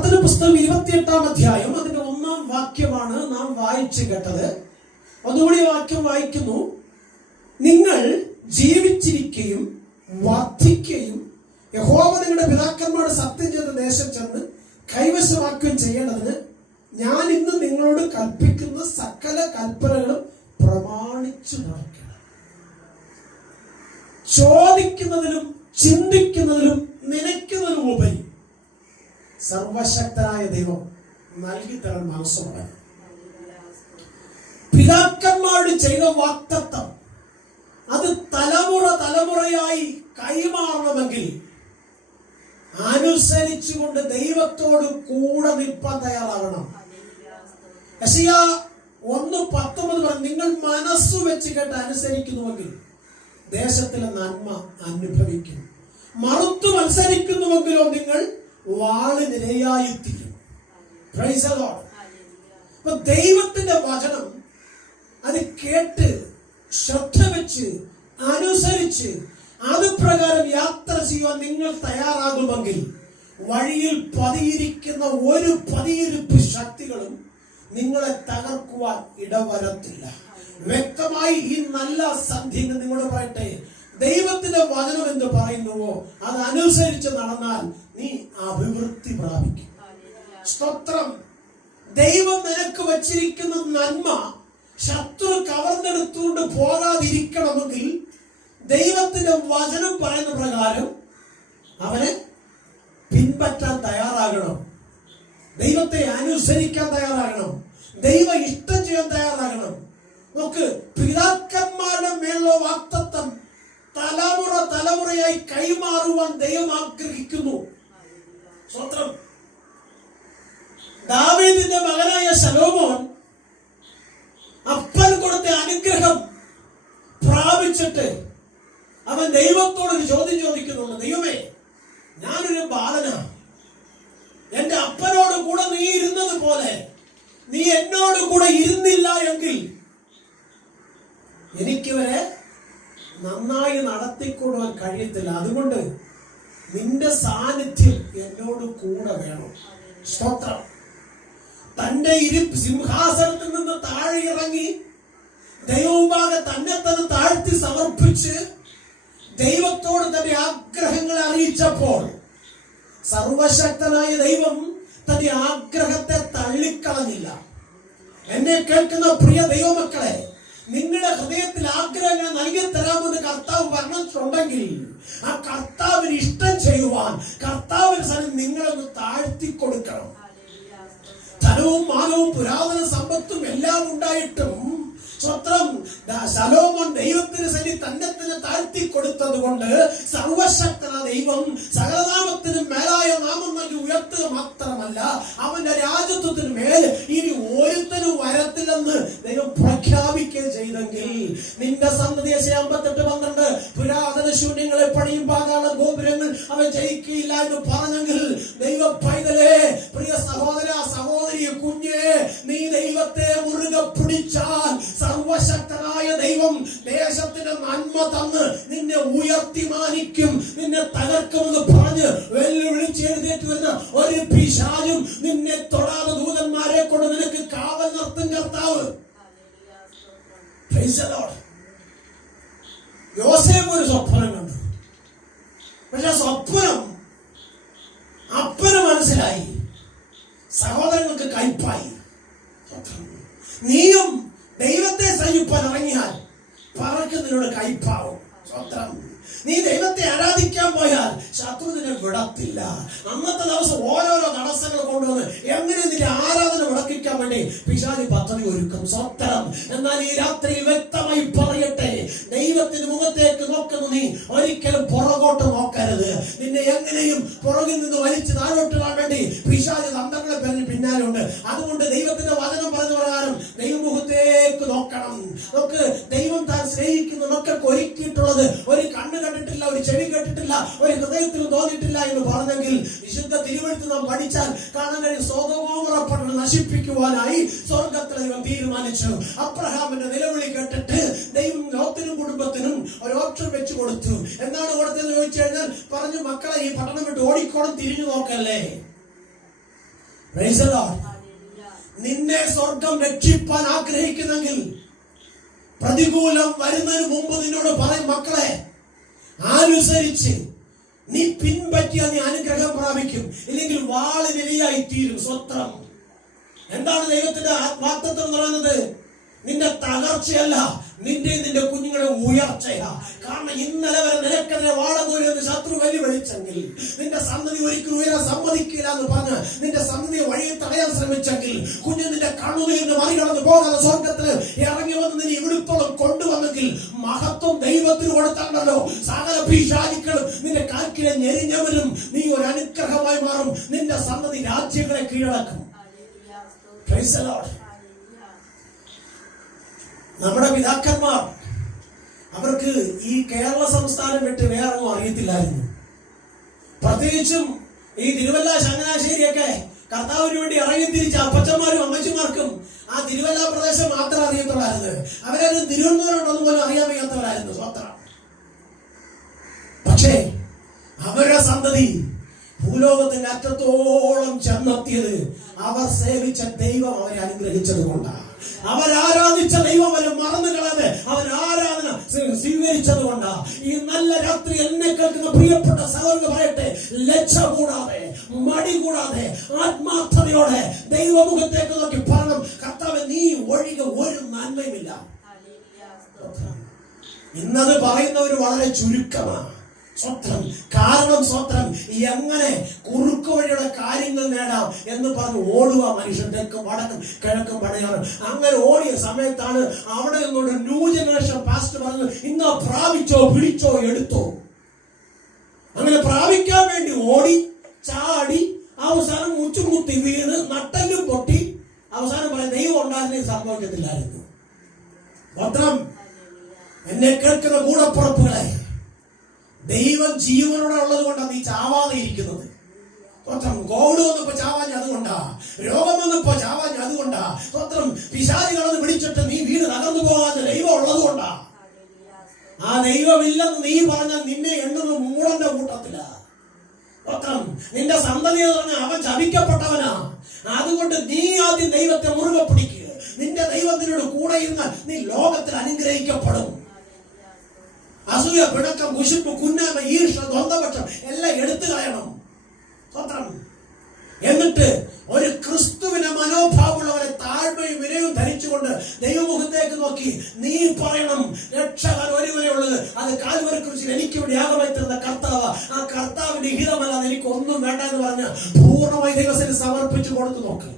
പ്രവർത്തന പുസ്തകം 28-ാം അധ്യായം അതിന്റെ 1-ാം വാക്യമാണ് നാം വായിച്ചു കേട്ടത്. ഒന്നുകൂടി വാക്യം വായിക്കുന്നു. നിങ്ങൾ ജീവിച്ചിരിക്കുകയും വർദ്ധിക്കുകയും യഹോവ നിങ്ങളുടെ പിതാക്കന്മാരുടെ സത്യം ചെയ്ത ദേശം ചെന്ന് കൈവശമാക്കുകയും ചെയ്യേണ്ടതിന് ഞാൻ ഇന്ന് നിങ്ങളോട് കൽപ്പിക്കുന്ന സകല കൽപ്പനകളും പ്രമാണിച്ചു നടക്കണം. ചോദിക്കുന്നതിലും ചിന്തിക്കുന്നതിലും നനയ്ക്കുന്നതിലും ഉപരി സർവശക്തനായ ദൈവം നൽകി തരാൻ മനസ്സുണ്ട്. പിതാക്കന്മാരോട് ചെയ്ത വാഗ്ദത്തം അത് തലമുറയായി കൈമാറണമെങ്കിൽ അനുസരിച്ചുകൊണ്ട് ദൈവത്തോട് കൂടെ നിൽപ്പാൻ തയ്യാറാകണം. യെശയ്യാ 1:19 പറഞ്ഞു, നിങ്ങൾ മനസ്സു വെച്ച് കേട്ട് അനുസരിക്കുന്നുവെങ്കിൽ ദേശത്തിലെ നന്മ അനുഭവിക്കും. മറുത്തു മത്സരിക്കുന്നുവെങ്കിലോ നിങ്ങൾ വാളിനിരയായിത്തീരും. Price the Lord. അപ്പൊ ദൈവത്തിന്റെ വചനം അത് കേട്ട് ശ്രദ്ധ വെച്ച് അനുസരിച്ച് അത് പ്രകാരം യാത്ര ചെയ്യുവാൻ നിങ്ങൾ തയ്യാറാകുമെങ്കിൽ വഴിയിൽ പതിയിരിക്കുന്ന ഒരു പതിയിരിപ്പ് ശക്തികളും നിങ്ങളെ തകർക്കുവാൻ ഇടവരത്തില്ല. വ്യക്തമായി ഈ നല്ല സന്ധ്യ നിങ്ങളോട് പറയട്ടെ, ദൈവത്തിന്റെ വചനം എന്ന് പറയുന്നുവോ അത് അനുസരിച്ച് നടന്നാൽ നീ അഭിവൃദ്ധി പ്രാപിക്കും. സ്തോത്രം. ദൈവം നിനക്ക് വച്ചിരിക്കുന്ന നന്മ ശത്രു കവർന്നെടുത്തുകൊണ്ട് പോകാതിരിക്കണമെങ്കിൽ ദൈവത്തിന്റെ വചനം പറയുന്ന പ്രകാരം അവനെ പിൻപറ്റാൻ തയ്യാറാകണം. ദൈവത്തെ അനുസരിക്കാൻ തയ്യാറാകണം. ദൈവ ഇഷ്ടം ചെയ്യാൻ തയ്യാറാകണം. നമുക്ക് പിതാക്കന്മാരുടെ മേലുള്ള വാഗ്ദത്തം തലമുറയായി കൈമാറുവാൻ ദൈവം ആഗ്രഹിക്കുന്നു. സ്വത്രം. ദാവീദിന്റെ മകനായ ശലോമോൻ അപ്പൻ കൊടുത്ത അനുഗ്രഹം പ്രാപിച്ചിട്ട് അവൻ ദൈവത്തോടൊരു ചോദ്യം ചോദിക്കുന്നുണ്ട്. ദൈവമേ, ഞാനൊരു ബാലനാണ്. എന്റെ അപ്പനോട് കൂടെ നീ ഇരുന്നത് പോലെ നീ എന്നോട് കൂടെ ഇരുന്നില്ല എങ്കിൽ എനിക്കിവരെ നന്നായി നടത്തിക്കൊടുവാൻ കഴിയത്തില്ല. അതുകൊണ്ട് നിന്റെ സാന്നിധ്യം എന്നോട് കൂടെ വേണം. സ്തോത്രം. തന്റെ സിംഹാസനത്തിൽ നിന്ന് താഴെ ഇറങ്ങി ദൈവമുമ്പാകെ തന്നെ താഴ്ത്തി സമർപ്പിച്ച് ദൈവത്തോട് തന്റെ ആഗ്രഹങ്ങളെ അറിയിച്ചപ്പോൾ സർവശക്തനായ ദൈവം തന്റെ ആഗ്രഹത്തെ തള്ളിക്കളഞ്ഞില്ല. എന്നെ കേൾക്കുന്ന പ്രിയ ദൈവമക്കളെ, നിങ്ങളുടെ ഹൃദയത്തിൽ ആഗ്രഹങ്ങൾ നൽകി തരാമെന്ന് കർത്താവ് പറഞ്ഞിട്ടുണ്ടെങ്കിൽ ആ കർത്താവിന് ഇഷ്ടം ചെയ്യുവാൻ കർത്താവിന് സന്നിധി നിങ്ങളൊന്ന് താഴ്ത്തി കൊടുക്കണം. ധനവും മാനവും പുരാതന സമ്പത്തും എല്ലാം ഉണ്ടായിട്ടും സ്വത്രം ശലോമോൻ ദൈവത്തിന് സന്നിധി തന്നെ താഴ്ത്തി കൊടുത്തത് കൊണ്ട് സർവശക്തനായ ദൈവം സകലനാമത്തിന് മേലായ നാമം നൽകി ഉയർത്തുക മാത്രമല്ല അവന്റെ രാജത്വത്തിന് മേൽ ഇനി ഒരുത്തനും വരത്തില്ലെന്ന് ദൈവം പ്രഖ്യാപിക്കുകയും ചെയ്തെങ്കിൽ നിന്റെ സന്തതി 58:12 പുരാതന ശൂന്യങ്ങളെ പണിയും പാതാള ഗോപുരങ്ങൾ അവൻ ജയിക്കില്ല എന്ന് പറഞ്ഞെങ്കിൽ ദൈവ പൈതലേ, പ്രിയ സഹോദര സഹോദരി, കുഞ്ഞേ, നീ ദൈവത്തെ മുറുകെ പിടിച്ചാൽ സർവശക്തനായ ദൈവം ദേശത്തിന്റെ നന്മ തന്ന് നിന്നെ ഉയർത്തി മാനിക്കും. നിന്നെ തകർക്കുമെന്ന് പറഞ്ഞ് വെല്ലുവിളിച്ച് എഴുന്നേറ്റ് വരുന്ന ഒരു പിശാചും നിന്നെ തൊടാതെ ദൂതന്മാരെ കൊണ്ട് നിനക്ക് കാവൽ നിർത്തും കർത്താവ്. യോസേഫ് ഒരു സ്വപ്നം കണ്ടു. പക്ഷെ സ്വപ്നം അപ്പന് മനസ്സിലായി, സഹോദരങ്ങൾക്ക് കയ്പായി. നീയും ദൈവത്തെ സഹിപ്പാൻ ഇറങ്ങിയാൽ പറക്കുന്നതിനോട് കയ്പാവും. സ്വത്രം. നീ ദൈവത്തെ ആരാധിക്കാൻ പോയാൽ ശത്രു നിന്നെ വിടത്തില്ല. അന്നത്തെ ദിവസം ഓരോരോ തടസ്സങ്ങൾ കൊണ്ടുവന്ന് എങ്ങനെ നിന്റെ ആരാധന മുടക്കിക്കാൻ വേണ്ടി പിശാച് പദ്ധതി ഒരുക്കും. സ്വത്രം. എന്നാൽ ഈ രാത്രി വ്യക്തമായി പറയട്ടെ, ദൈവത്തിന്റെ മുഖത്തേക്ക് നോക്കുന്ന നീ ഒരിക്കലും പുറകോട്ട് നോക്കരുത്. നിന്നെ എങ്ങനെയും പുറകിൽ നിന്ന് വലിച്ചു താഴോട്ടിടാൻ വേണ്ടി പിശാച് തന്ത്രങ്ങളെ പറഞ്ഞ് പിന്നാലുണ്ട്. അതുകൊണ്ട് ദൈവത്തിന്റെ വചനം പറഞ്ഞ പ്രകാരം ദൈവമുഖത്തേക്ക് നോക്കണം. നമുക്ക് ദൈവം താൻ സ്നേഹിക്കുന്ന മക്കൾക്ക് ഒരുക്കിയിട്ടുള്ളത് ഒരു കണ്ണ് കണ്ടിട്ടില്ല, ഒരു ചെവി കേട്ടിട്ടില്ല, ഒരു ഹൃദയത്തിൽ തോന്നിയിട്ടില്ല എന്ന് പറഞ്ഞെങ്കിൽ വിശുദ്ധ തിരുവെഴുത്ത് നാം പഠിച്ചാൽ കാണാൻ കഴിയും. സൊദോമ നശിപ്പിക്കുവാനായി സ്വർഗത്തിൽ ദൈവം തീരുമാനിച്ചു. അബ്രഹാമിന്റെ നിലവിളി കേട്ടിട്ട് ദൈവം ലോത്തിനും കുടുംബത്തിനും ഒരു ഓപ്ഷൻ വെച്ചു കൊടുത്തു. എന്താണ് കൊടുത്തതെന്ന് ചോദിച്ചു കഴിഞ്ഞാൽ പറഞ്ഞു, മക്കളെ ഈ പട്ടണം വിട്ട് ഓടിക്കോണം, തിരിഞ്ഞു നോക്കല്ലേ. Praise the Lord. നിന്നെ സ്വർഗം രക്ഷിപ്പാൻ ആഗ്രഹിക്കുന്നെങ്കിൽ പ്രതികൂലം വരുന്നതിന് മുമ്പ് നിന്നോട് പറയും, മക്കളെ അനുസരിച്ച് നീ പിൻപറ്റിയ നീ അനുഗ്രഹം പ്രാപിക്കും, ഇല്ലെങ്കിൽ വാളിനിരയായി തീരും. സ്വത്രം. എന്താണ് ദൈവത്തിന്റെ വാഗ്ദത്തം എന്ന് പറയുന്നത്? നിന്റെ തകർച്ചയല്ല, നിന്റെ കുഞ്ഞുങ്ങളെ ഉയർച്ചയാ. കാരണം ഇന്നലെ വരെ നിനക്കെതിരെ വാളകോലെന്ന് ശത്രു വെല്ലുവിളിച്ചെങ്കിൽ, നിന്റെ സന്തതി ഒരിക്കലും ഉയരാൻ സമ്മതിക്കില്ല എന്ന് പറഞ്ഞ് നിന്റെ സന്തതിയെ വഴിയെ തടയാൻ ശ്രമിച്ചെങ്കിൽ, കുഞ്ഞ് നിന്റെ കണ്ണുനീരിന് മറികടന്ന് പോകാതെ സ്വർഗത്തിന് ഇറങ്ങി വന്ന് നിന്നെ ഇവിടുത്തോളം കൊണ്ടുവന്നെങ്കിൽ, മഹത്വം ദൈവത്തിന് കൊടുത്തല്ലോ. സകല പിശാചുക്കളും നിന്റെ കാൽക്കിലെ ഞെരിഞ്ഞവരും നീ ഒരു അനുഗ്രഹമായി മാറും. നിന്റെ സന്തതി രാജ്യങ്ങളെ കീഴടക്കും. Praise the Lord. നമ്മുടെ പിതാക്കന്മാർ, അവർക്ക് ഈ കേരള സംസ്ഥാനം വിട്ട് വേറൊന്നും അറിയത്തില്ലായിരുന്നു. പ്രത്യേകിച്ചും ഈ തിരുവല്ല, ചങ്ങനാശ്ശേരിയൊക്കെ കർത്താവിന് വേണ്ടി ഇറങ്ങി തിരിച്ച അപ്പച്ചന്മാരും അമ്മച്ചിമാർക്കും ആ തിരുവല്ല പ്രദേശം മാത്രം അറിയത്തുള്ളായിരുന്നു. അവരൊരു തിരുവനന്തപുരം പോലും അറിയാൻ വയ്യാത്തവരായിരുന്നു. സ്വത്രം. പക്ഷേ അവരുടെ സന്തതി ഭൂലോകത്തിന്റെ അറ്റത്തോളം ചെന്നെത്തിയത് അവർ സേവിച്ച ദൈവം അവരെ അനുഗ്രഹിച്ചത് കൊണ്ടാണ്. അവരാരാധിച്ച ദൈവം അവരെ മറന്നു കളയാതെ അവരാരാധന സ്വീകരിച്ചത് കൊണ്ടാണ്. ഈ നല്ല രാത്രി എന്നെ കേൾക്കുന്ന പ്രിയപ്പെട്ട സഹോദരൻ പറയട്ടെ, ലജ്ജ കൂടാതെ, മടി കൂടാതെ, ആത്മാർത്ഥതയോടെ ദൈവമുഖത്തേക്ക് നോക്കി പറയണം, കർത്താവേ നീ ഒഴികെ ഒരു നന്മയുമില്ല. ഇന്നത് പറയുന്നവർ വളരെ ചുരുക്കമാണ്. സ്വത്രം. കാരണം സ്വത്രം എങ്ങനെ കുറുക്കു വഴിയുടെ കാര്യങ്ങൾ നേടാം എന്ന് പറഞ്ഞ് ഓടുക മനുഷ്യൻ. തെക്കും വടക്കും കിഴക്കും പടിഞ്ഞാറും അങ്ങനെ ഓടിയ സമയത്താണ് അവിടെ നിന്നൊരു ന്യൂ ജനറേഷൻ പാസ്റ്റർ പറഞ്ഞു, ഇന്ന് പ്രാപിച്ചോ, പിടിച്ചോ, എടുത്തോ. അങ്ങനെ പ്രാപിക്കാൻ വേണ്ടി ഓടി ചാടി അവസാനം മുച്ചുമുത്തി വീണ് നട്ടല്ലും പൊട്ടി അവസാനം പറയാൻ ദൈവം ഉണ്ടായിരുന്നെങ്കിൽ സംഭവിക്കത്തില്ലായിരുന്നു. സ്വത്രം. എന്നെ കേൾക്കുന്ന കൂടപ്പുറപ്പുകളെ, ദൈവം ജീവനോടെ ഉള്ളത് കൊണ്ടാണ് നീ ചാവാതെ ഇരിക്കുന്നത്. സ്വത്രം. കോവിഡ് വന്നപ്പോ ചാവാഞ്ഞ അതുകൊണ്ടാ, രോഗം വന്നപ്പോ ചാവാഞ്ഞ അതുകൊണ്ടാ. സ്വത്രം. പിശാചുകളത് പിടിച്ചിട്ട് നീ വീട് തകർന്നു പോകാതെ ദൈവം ഉള്ളത് കൊണ്ടാ. ആ ദൈവമില്ലെന്ന് നീ പറഞ്ഞാൽ നിന്നെ എണ്ണുന്നത് മൂടന്റെ കൂട്ടത്തിലാ. സ്വത്രം. നിന്റെ സന്തതി എന്ന് പറഞ്ഞാൽ അവൻ ചതിക്കപ്പെട്ടവനാ. അതുകൊണ്ട് നീ ആദ്യം ദൈവത്തെ മുറുകെ പിടിക്കുക. നിന്റെ ദൈവത്തിനോട് കൂടെ ഇരുന്നാൽ നീ ലോകത്തിൽ അനുഗ്രഹിക്കപ്പെടും. അസൂയ, പിണക്കം, കുശിപ്പ്, കുന്നാമ, ഈർഷ, ദ്വന്ദ്വപക്ഷം എല്ലാം എടുത്തു കളയണം. സ്വത്രം. എന്നിട്ട് ഒരു ക്രിസ്തുവിന്റെ മനോഭാവമുള്ളവരെ താഴ്മയും വിനയവും ധരിച്ചുകൊണ്ട് ദൈവമുഖത്തേക്ക് നോക്കി നീ പറയണം, രക്ഷകൻ ഒരുവനെ ഉള്ളത്, അത് കാൽവരി കുരിശിൽ എനിക്ക് വേണ്ടി യാഗമായി തീർന്ന കർത്താവ്. ആ കർത്താവിന്റെ ഹിതമല്ലാതെ എനിക്ക് ഒന്നും വേണ്ട എന്ന് പറഞ്ഞ് പൂർണ്ണമായി ദൈവത്തിന് സമർപ്പിച്ചു കൊടുത്തു നോക്ക്.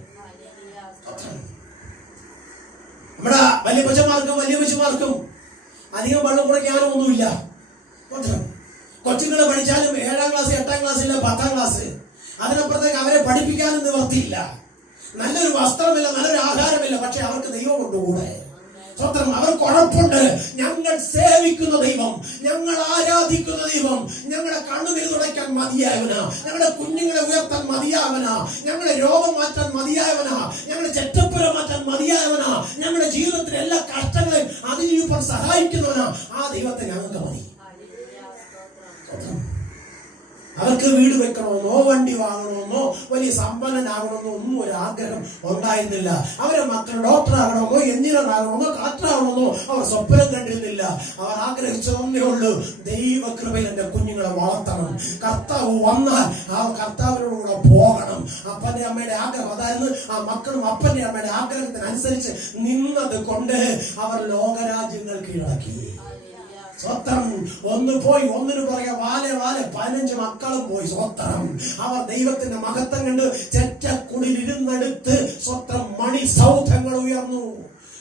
നമ്മുടെ വലിയ പച്ചമാർക്കും വലിയ പച്ചമാർക്കും അധികം വെള്ളം കുടിക്കാനും ഒന്നുമില്ല. കൊച്ചുങ്ങളെ പഠിച്ചാലും 7ാം ക്ലാസ്, 8ാം ക്ലാസ്സില്ല, 10ാം ക്ലാസ്, അതിനപ്പുറത്തേക്ക് അവരെ പഠിപ്പിക്കാനും നിവർത്തിയില്ല. നല്ലൊരു വസ്ത്രമില്ല, നല്ലൊരു ആഹാരമില്ല. പക്ഷെ അവർക്ക് ദൈവമുണ്ട് കൂടെ. സ്വത്രം. അവർക്ക് ഉറപ്പുണ്ട്, ഞങ്ങൾ സേവിക്കുന്ന ദൈവം, ഞങ്ങൾ ആരാധിക്കുന്ന ദൈവം ഞങ്ങളുടെ കണ്ണുനീർ തുടയ്ക്കാൻ മതിയായവനാ, ഞങ്ങളുടെ കുഞ്ഞുങ്ങളെ ഉയർത്താൻ മതിയായവനാ, ഞങ്ങളുടെ രോഗം മാറ്റാൻ മതിയായവനാ, ഞങ്ങളുടെ ചെറ്റപ്പുര മാറ്റാൻ മതിയായവനാ, ഞങ്ങളുടെ ജീവിതത്തിലെ എല്ലാ കഷ്ടങ്ങളെയും അതിജീവിപ്പാൻ സഹായിക്കുന്നവനാ. ആ ദൈവത്തെ ഞങ്ങൾക്ക് മതി. അവർക്ക് വീട് വെക്കണമെന്നോ വണ്ടി വാങ്ങണമെന്നോ വലിയ സമ്പന്നനാകണമെന്നോ ഒന്നും ഒരു ആഗ്രഹം ഉണ്ടായിരുന്നില്ല. അവരെ മക്കൾ ഡോക്ടർ ആകണമെന്നോ എഞ്ചിനീയർ ആകണമെന്നോ കളക്ടറാകണമെന്നോ അവർ സ്വപ്നം കണ്ടിരുന്നില്ല. അവർ ആഗ്രഹിച്ചതൊന്നേ ഉള്ളൂ, ദൈവകൃപയിൽ എന്റെ കുഞ്ഞുങ്ങളെ വളർത്തണം. കർത്താവ് വന്നാൽ ആ കർത്താവിനോടുകൂടെ പോകണം. അപ്പന്റെ അമ്മയുടെ ആഗ്രഹം അതായിരുന്നു. ആ മക്കളും അപ്പന്റെ അമ്മയുടെ ആഗ്രഹത്തിനനുസരിച്ച് നിന്നത് കൊണ്ട് അവർ ലോകരാജ്യങ്ങൾ കീഴടക്കി. സ്വത്രം. ഒന്ന് പോയി ഒന്നിനു പുറകെ വാലെ 15 മക്കളും പോയി. സ്വത്രം. അവർ ദൈവത്തിന്റെ മഹത്വം കണ്ട് ചെറ്റക്കുടിലിരുന്നെടുത്ത് സ്വത്രം മണി സൗധങ്ങൾ ഉയർന്നു.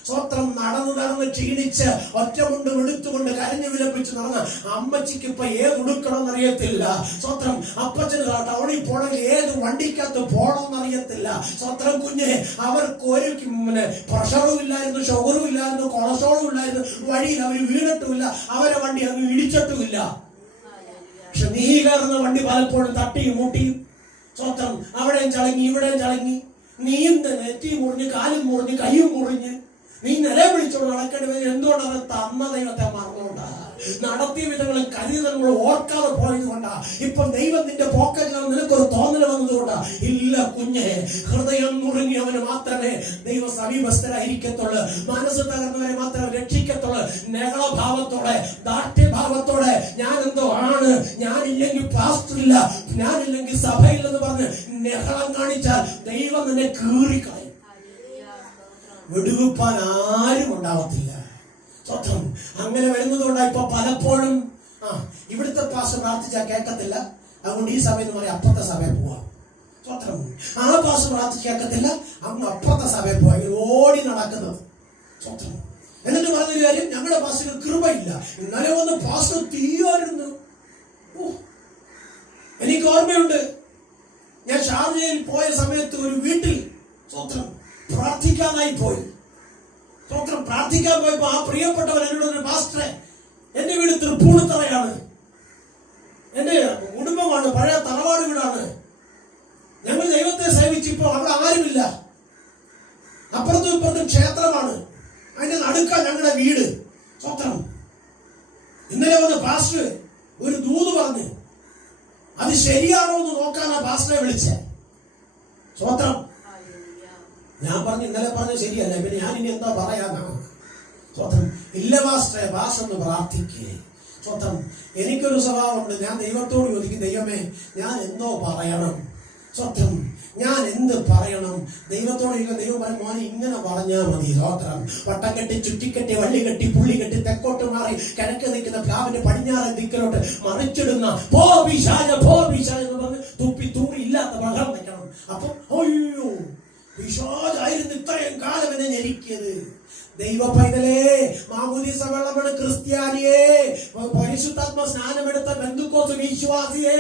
സ്വത്രം. നടന്ന് ക്ഷീണിച്ച് ഒറ്റമുണ്ടും എടുത്തുകൊണ്ട് കരഞ്ഞു വിലപ്പിച്ച് നടന്ന അമ്മച്ചിക്ക് ഇപ്പൊ ഏത് ഉടുക്കണമെന്ന് അറിയത്തില്ല. സ്വത്രം. അപ്പച്ചന് ടൗണിൽ പോണെങ്കിൽ ഏത് വണ്ടിക്കകത്ത് പോകണമെന്ന് അറിയത്തില്ല. സ്വത്രം. കുഞ്ഞെ അവർക്ക് ഒരു പ്രഷറും ഇല്ലായിരുന്നു, ഷുഗറും ഇല്ലായിരുന്നു, കൊളസ്ട്രോളും ഇല്ലായിരുന്നു. വഴിയിൽ അവർ വീണിട്ടുമില്ല, അവരെ വണ്ടി അങ്ങ് ഇടിച്ചിട്ടുമില്ല. പക്ഷെ നീ കയറുന്ന വണ്ടി പലപ്പോഴും തട്ടിയും മുട്ടിയും. സ്വത്രം. അവിടെയും ചളങ്ങി ഇവിടെയും ചളങ്ങി. നീയും നെറ്റിയും മുറിഞ്ഞ് കാലും മുറിഞ്ഞ് കൈയും മുറിഞ്ഞ് നീ നിലവിളിച്ചോണ്ട് നടക്കേണ്ടി വരും. എന്തുകൊണ്ട്? അവൻ തന്ന ദൈവത്തെ മറന്നുകൊണ്ടാ, നടത്തിയ വിധങ്ങളും കരുതലുകളും ഓർക്കാതെ പോയത് കൊണ്ടാ. ഇപ്പൊ ദൈവം നിന്റെ പോക്കറ്റിലാണ് നിനക്കൊരു തോന്നൽ വന്നതുകൊണ്ടാ. ഇല്ല കുഞ്ഞ്, ഹൃദയം നുറുങ്ങിയവന് മാത്രമേ ദൈവ സമീപസ്ഥരായിരിക്കത്തുള്ളൂ. മനസ്സ് തകർന്നവരെ മാത്രമേ രക്ഷിക്കത്തുള്ളൂ. നെഹളഭാവത്തോടെ, ദാർഢ്യഭാവത്തോടെ ഞാൻ എന്തോ ആണ്, ഞാനില്ലെങ്കിൽ പാസ്റ്ററില്ല, ഞാനില്ലെങ്കിൽ സഭയില്ലെന്ന് പറഞ്ഞ് നെഹളം കാണിച്ചാൽ ദൈവം നിന്നെ കീറിക്കളയും. വെടിവെപ്പാൻ ആരും ഉണ്ടാവത്തില്ല. സ്വത്രം അങ്ങനെ വരുന്നതുകൊണ്ടാണ് ഇപ്പൊ പലപ്പോഴും ഇവിടുത്തെ പാസ്റ്റർ പ്രാർത്ഥിച്ചാൽ കേൾക്കത്തില്ല, അതുകൊണ്ട് ഈ സഭയെന്ന് പറയാം അപ്പുറത്തെ സഭയിൽ പോവാം. സ്വത്രം ആ പാസ്റ്റർ പ്രാർത്ഥിച്ച് കേൾക്കത്തില്ല, അങ്ങ് അപ്പുറത്തെ സഭയിൽ പോവാ. ഓടി നടക്കുന്നത്. സ്വത്രം എന്നിട്ട് പറഞ്ഞൊരു കാര്യം, ഞങ്ങളുടെ പാസ്റ്റർക്ക് കൃപയില്ല. ഇന്നലെ വന്ന് പാസ്റ്റർ തീയായിരുന്നു. എനിക്ക് ഓർമ്മയുണ്ട്, ഞാൻ ഷാർജയിൽ പോയ സമയത്ത് ഒരു വീട്ടിൽ സ്വത്രം പ്രാർത്ഥിക്കാനായി പോയി. സ്വത്രം പ്രാർത്ഥിക്കാൻ പോയപ്പോ ആ പ്രിയപ്പെട്ടവൻ എന്നോടൊരു, പാസ്റ്ററെ എന്റെ വീട് തൃപ്പൂണിത്തറയാണ്, എന്റെ കുടുംബമാണ്, പഴയ തറവാട് വീടാണ്, ഞങ്ങൾ ദൈവത്തെ സേവിച്ചിപ്പോ അവിടെ ആരുമില്ല, അപ്പുറത്തും ഇപ്പുറത്തും ക്ഷേത്രമാണ്, അതിന്റെ നടുക്ക ഞങ്ങളുടെ വീട്. സ്വത്രം ഇന്നലെ വന്ന് പാസ്റ്റർ ഒരു ദൂത് പറഞ്ഞു, അത് ശരിയാണോ എന്ന് നോക്കാനാ പാസ്റ്ററെ വിളിച്ചേ. സ്വത്രം ഞാൻ പറഞ്ഞു ഇന്നലെ പറഞ്ഞ ശരിയല്ല, പിന്നെ ഞാൻ ഇനി എന്താ പറയാനാണ്. സ്വത്രം ഇല്ല പാസ്റ്ററെ, പാസ്റ്റർ ഒന്ന് പ്രാർത്ഥിക്കേ. സ്വത്രം എനിക്കൊരു സ്വഭാവമുണ്ട്, ഞാൻ ദൈവത്തോട് ചോദിക്കും, ദൈവമേ ഞാൻ എന്തോ പറയണം. സ്വത്രം ഞാൻ എന്ത് പറയണം? ദൈവത്തോട് ചോദിക്കും, ദൈവം പറയും, മോനെ ഇങ്ങനെ പറഞ്ഞാൽ മതി. സ്വത്രം വട്ടം കെട്ടി, ചുറ്റിക്കെട്ടി, വള്ളി കെട്ടി, പുള്ളി കെട്ടി, തെക്കോട്ട് മാറി കിഴക്ക് നിൽക്കുന്ന പ്ലാവിന്റെ പടിഞ്ഞാറൻ ദിക്കിലോട്ട് മറിച്ചിടുന്ന പോ പിശാച എന്ന് പറഞ്ഞ് തുപ്പി തൂറി ഇല്ലാത്ത ബഹളം വെക്കണം. അപ്പൊ അയ്യോ പിശാചായിരുന്നു ഇത്രയും കാലം എന്നെ ഞെരിക്കിയത്. ദൈവ പൈതലേ, മാമോദീസ വെള്ളമാണ് ക്രിസ്ത്യാനിയെ, പരിശുദ്ധാത്മ സ്നാനമെടുത്ത ബന്ധുക്കോസ് വിശ്വാസിയെ,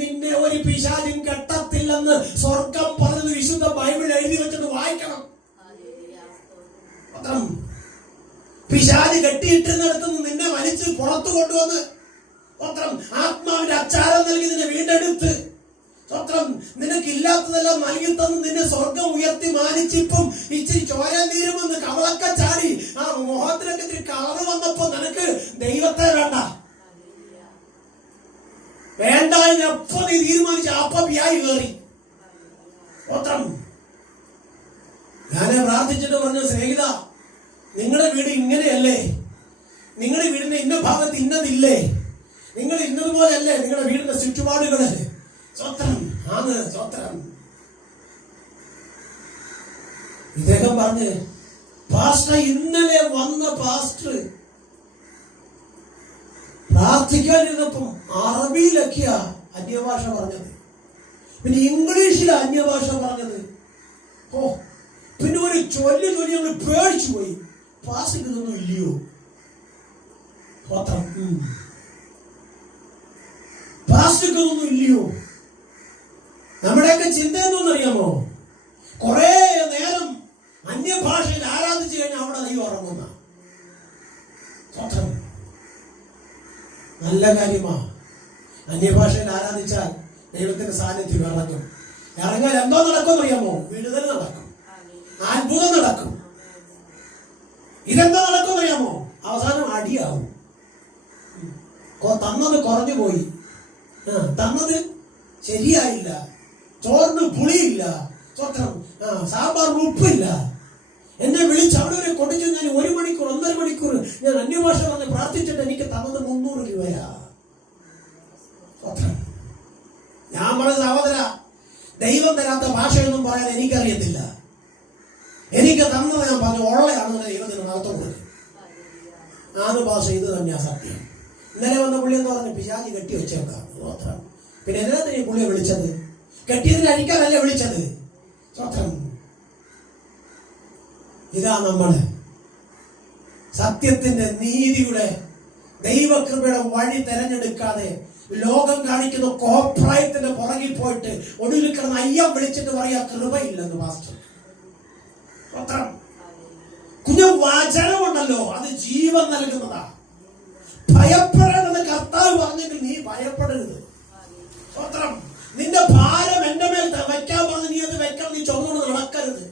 നിന്നെ ഒരു പിശാചും കെട്ടത്തില്ലെന്ന് സ്വർഗം പറഞ്ഞത് വിശുദ്ധ ബൈബിൾ എഴുതി വെച്ചിട്ട് വായിക്കണം. പിശാച് കെട്ടിയിട്ടിരുന്നിടത്തുനിന്ന് നിന്നെ വലിച്ച് പുറത്തു കൊണ്ടുവന്ന് ആത്മാവിന്റെ അച്ചാരം നൽകി നിന്നെ വീണ്ടെടുത്ത്, സ്വത്രം നിനക്കില്ലാത്തതെല്ലാം നൽകി തന്ന് നിന്നെ സ്വർഗം ഉയർത്തി മാനിച്ചിപ്പം ഇച്ചിരി ചോര നീരുമെന്ന് കവളക്ക ചാടി ആ മോഹത്തിനൊക്കെ ഇത്തിരി കളറ് വന്നപ്പോ നിനക്ക് ദൈവത്തെ വേണ്ട എപ്പോ നീ തീരുമാനിച്ച അപ്പ വ്യായി കയറി. സ്വത്രം ഞാനെ പ്രാർത്ഥിച്ചിട്ട് പറഞ്ഞു, സ്നേഹിത നിങ്ങളുടെ വീട് ഇങ്ങനെയല്ലേ, നിങ്ങളുടെ വീടിന്റെ ഇന്ന ഭാഗത്ത് ഇന്നതില്ലേ, നിങ്ങൾ ഇന്നതുപോലെയല്ലേ നിങ്ങളുടെ വീടിന്റെ ചുറ്റുപാടുകള്. സ്വത്രം ആണ് സ്വത്രം. ഇദ്ദേഹം പറഞ്ഞ്, പാസ്റ്റർ ഇന്നലെ വന്ന പാസ്റ്റർ പ്രാർത്ഥിക്കാനിരുന്നപ്പം അറബിയിലൊക്കെയാ അന്യഭാഷ പറഞ്ഞത്, പിന്നെ ഇംഗ്ലീഷിലാ അന്യഭാഷ പറഞ്ഞത്. പിന്നെ ഒരു ചൊല്ലി ഞങ്ങൾ പേടിച്ചു പോയി. പാസ്റ്റർക്ക് ഇതൊന്നും ഇല്ലയോ? സ്വത്രം പാസ്റ്റർക്ക് ഇതൊന്നും ഇല്ലയോ? നമ്മുടെയൊക്കെ ചിന്ത എന്നറിയാമോ? കുറെ നേരം അന്യഭാഷയിൽ ആരാധിച്ചു കഴിഞ്ഞാൽ അവിടെ നീ ഉറങ്ങുന്ന. സ്വത്രം നല്ല കാര്യമാ. അന്യഭാഷയിൽ ആരാധിച്ചാൽ ദൈവത്തിന്റെ സാന്നിധ്യം ഇറങ്ങും. ഇറങ്ങാൻ എന്തോ നടക്കും അറിയാമോ? വിടുതൽ നടക്കും, അത്ഭുതം നടക്കും. ഇതെന്താ നടക്കും അറിയാമോ? അവസാനം അടിയാവും. തന്നത് കുറഞ്ഞു പോയി, തന്നത് ശരിയായില്ല, ചോറിന് പുളിയില്ല, സ്വത്രം സാമ്പാറിന് ഉപ്പില്ല. എന്നെ വിളിച്ച് അവിടെ വരെ കൊണ്ടിച്ചു. ഞാൻ 1 മണിക്കൂർ 1.5 മണിക്കൂർ ഞാൻ അന്യഭാഷ പറഞ്ഞ് പ്രാർത്ഥിച്ചിട്ട് എനിക്ക് തന്നത് 300 രൂപയാ. സ്വത്രം ഞാൻ പറഞ്ഞ സഹോദര, ദൈവം തരാത്ത ഭാഷയൊന്നും പറയാൻ എനിക്കറിയത്തില്ല. എനിക്ക് തന്നത് ഞാൻ പറഞ്ഞു ഉള്ളയാണെന്ന് ദൈവത്തിന് മഹത്വം കൊടുക്കും. ആദ്യ ഭാഷ ഇത് തന്നെയാ സത്യം. ഇന്നലെ വന്ന പുള്ളി എന്ന് പറഞ്ഞു, പിശാചി കെട്ടി വെച്ചേക്കാം. സ്വത്രം പിന്നെ എന്തിനാ ഈ പുള്ളിയെ വിളിച്ചത്? കെട്ടിയതിന് അഴിക്കാനല്ലേ വിളിച്ചത്. സ്വത്രം ഇതാ നമ്മള് സത്യത്തിന്റെ നീതിയുടെ ദൈവകൃപയുടെ വഴി തെരഞ്ഞെടുക്കാതെ ലോകം കാണിക്കുന്ന കോപ്രായത്തിന്റെ പുറകിൽ പോയിട്ട് ഒടുവിൽ കിടന്ന് അയ്യം വിളിച്ചിട്ട് പറയാ കൃപയില്ലെന്ന് പാസ്റ്റർ. സ്വത്രം കുഞ്ഞു വചനമുണ്ടല്ലോ, അത് ജീവൻ നൽകുന്നതാ. ഭയപ്പെടേണ്ടത് കർത്താവ് പറഞ്ഞെങ്കിൽ നീ ഭയപ്പെടരുത്. സ്വത്രം നിന്റെ ഭാരം എന്റെ മേൽ വയ്ക്കാൻ പറഞ്ഞ് നീ അത് വെക്കണം, നീ ചുമന്നുകൊണ്ട് നടക്കരുത്.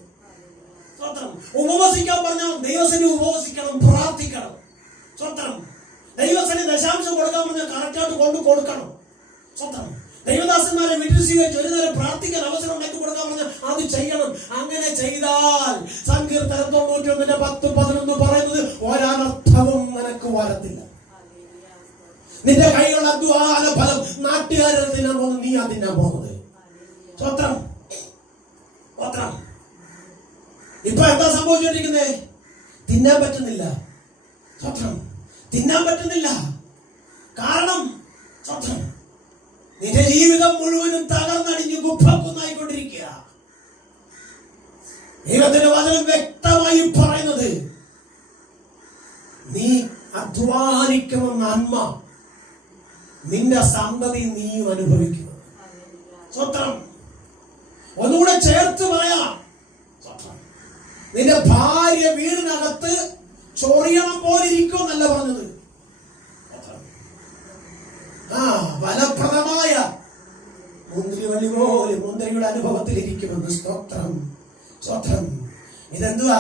സ്വത്രം ഉപവസിക്കാൻ പറഞ്ഞാൽ ദൈവസേന ഉപവസിക്കണം, പ്രാർത്ഥിക്കണം. സ്വത്രം ദൈവസേന ദശാംശം കൊടുക്കാൻ പറഞ്ഞാൽ കറക്റ്റായിട്ട് കൊടുക്കണം. സ്വത്രം ദൈവദാസന്മാരെ വീട്ടിൽ സ്വീകരിച്ച് ഒരു നേരം പ്രാർത്ഥിക്കാൻ അവസരം ഉണ്ടാക്കി കൊടുക്കാൻ പറഞ്ഞാൽ അത് ചെയ്യണം. അങ്ങനെ ചെയ്താൽ സങ്കീർത്തനം 91:10-11 പറയുന്നത് ഒരനർത്ഥവും നിനക്ക് വരത്തില്ല. നിന്റെ കൈയുള്ള അധ്വാന ഫലം നാട്ടുകാരെ തിന്നാൻ പോകുന്നത്, നീ തിന്നാൻ പോകുന്നത്. സ്വത്രം സ്വത്രം. ഇപ്പൊ എന്താ സംഭവിച്ചുകൊണ്ടിരിക്കുന്നേ? തിന്നാൻ പറ്റുന്നില്ല. സ്വത്രം. തിന്നാൻ പറ്റുന്നില്ല. കാരണം സ്വത്രം, നിന്റെ ജീവിതം മുഴുവനും തകർന്നടിഞ്ഞ് കുപ്പക്കുന്നായിക്കൊണ്ടിരിക്കുക. ദൈവത്തിന്റെ വചനം വ്യക്തമായി പറയുന്നത്, നീ അധ്വാനിക്കുന്ന നന്മ നിന്റെ സന്തതി നീയും അനുഭവിക്കും. സ്വത്രം. ഒന്നുകൂടെ ചേർത്ത് പറയാം. സ്വത്രം. നിന്റെ ഭാര്യ വീടിനകത്ത് ചൊറിയണം പോലെ ഇരിക്കുമെന്നല്ല പറഞ്ഞത്. ഫലപ്രദമായ മുന്തിരിവള്ളി പോലെ മുന്തിരിയുടെ അനുഭവത്തിൽ ഇരിക്കുമെന്ന്. സ്തോത്രം സ്വത്രം. ഇതെന്തുവാ?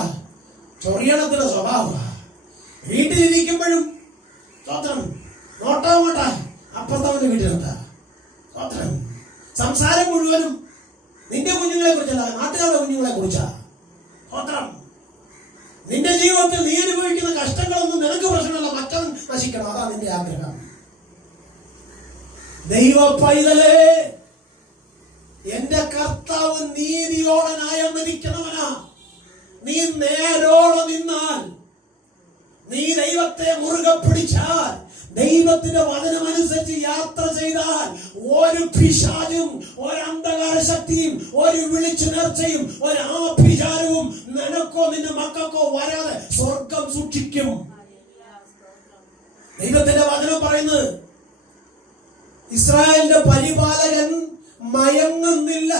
ചൊറിയണത്തിന്റെ സ്വഭാവ. വീട്ടിലിരിക്കുമ്പോഴും സ്വത്രം നോട്ടാ അപ്പുറത്തവന്റെ വീട്ടിലെത്താ. സ്വത്രം. സംസാരം മുഴുവനും നിന്റെ കുഞ്ഞുങ്ങളെ കുറിച്ചല്ല, നാട്ടുകാരുടെ കുഞ്ഞുങ്ങളെ കുറിച്ചാ. സ്വത്രം. നിന്റെ ജീവിതത്തിൽ നീ അനുഭവിക്കുന്ന കഷ്ടങ്ങളൊന്നും നിനക്ക് പ്രശ്നമല്ല, മറ്റവൻ നശിക്കണം. അതാ നിന്റെ ആഗ്രഹം. ദൈവ പൈതലേ, എന്റെ കർത്താവ് നീതിയോടെ ന്യായം വിധിക്കണവനാ. നീ നേരോടെ നിന്നാൽ, നീ ദൈവത്തെ മുറുകെ പിടിച്ചാൽ, ദൈവത്തിന്റെ വചനമനുസരിച്ച് യാത്ര ചെയ്താൽ, ഒരു പിശാചും ഒരു അന്ധകാര ശക്തിയും ഒരു വിളിച്ചുണർച്ചയും ഒരു ആഭിചാരവും നിനക്കോ നിന്റെ മക്കൾക്കോ വരാതെ സ്വർഗം സൂക്ഷിക്കും. ദൈവത്തിന്റെ വചനം പറയുന്നത്, ഇസ്രായേലിന്റെ പരിപാലകൻ മയങ്ങുന്നില്ല,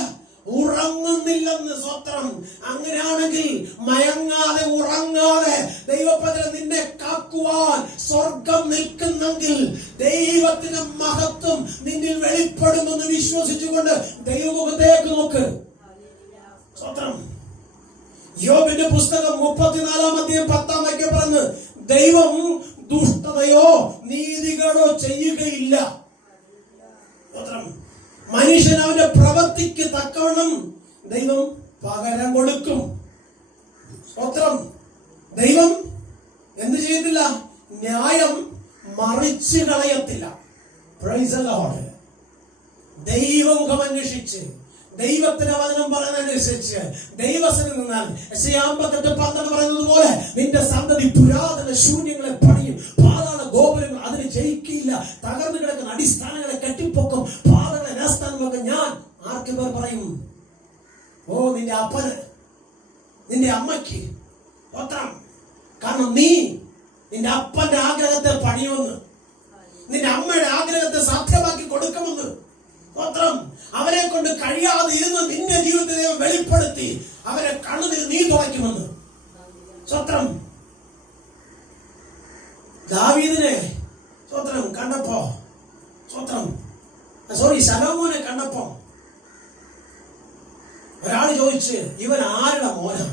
ഉറങ്ങുന്നില്ലെന്ന്. സ്വത്രം. അങ്ങനെയാണെങ്കിൽ മയങ്ങാതെ ഉറങ്ങാതെ ദൈവപദം നിന്നെ കാക്കുവാൻ സ്വർഗം നിൽക്കുന്നെങ്കിൽ ദൈവത്തിന്റെ മഹത്വം നിന്നിൽ വെളിപ്പെടുമെന്ന് വിശ്വസിച്ചുകൊണ്ട് ദൈവമുഖത്തേക്ക് നോക്ക്. സ്വത്രം. യോബിന്റെ പുസ്തകം 34:10 പറഞ്ഞ്, ദൈവം ദുഷ്ടതയോ നീതികളോ ചെയ്യുകയില്ല. മനുഷ്യൻ അവന്റെ പ്രവൃത്തിക്ക് തക്കവണ്ണം ദൈവം പകരം കൊടുക്കും. സ്വത്രം. ദൈവം എന്ത് ചെയ്യത്തില്ല? ന്യായം മറിച്ച് കളയത്തില്ല. Praise the Lord. ദൈവമുഖം അന്വേഷിച്ച് ദൈവത്തിന്റെ വചനം പറയുന്നതനുസരിച്ച് ദൈവസന്നിധിയിൽ നിന്നാൽ യെശയ്യാ 58:12 പറയുന്നത് പോലെ നിന്റെ സന്തതി പുരാതന ശൂന്യങ്ങളെ പണിയും, പാതാള ഗോപുരങ്ങൾ അതിന് ജയിക്കില്ല, തകർന്നു കിടക്കുന്ന അടിസ്ഥാനങ്ങളെ കെട്ടിപ്പൊക്കും, പാതകളെ നേസ്ഥാനമൊക്കെ ഞാൻ. ആർക്ക് പേർ പറയും? ഓ, നിന്റെ അപ്പന്, നിന്റെ അമ്മയ്ക്ക്. സ്വത്രം. കാരണം നീ നിന്റെ അപ്പന്റെ ആഗ്രഹത്തെ പണിയുമെന്ന്, നിന്റെ അമ്മയുടെ ആഗ്രഹത്തെ സാധ്യമാക്കി കൊടുക്കുമെന്ന്. സ്വത്രം. അവരെ കൊണ്ട് കഴിയാതെ ഇരുന്ന് നിന്റെ ജീവിതത്തെ വെളിപ്പെടുത്തി അവരെ കണ്ണുനീർ നീ തുടയ്ക്കുമെന്ന്. സ്വത്രം. ദാവീദിനെ സ്വത്രം കണ്ടപ്പോ, സ്വത്രം ശലോമോനെ കണ്ടപ്പോ ഒരാൾ ചോദിച്ച്, ഇവൻ ആരുടെ മോനാ?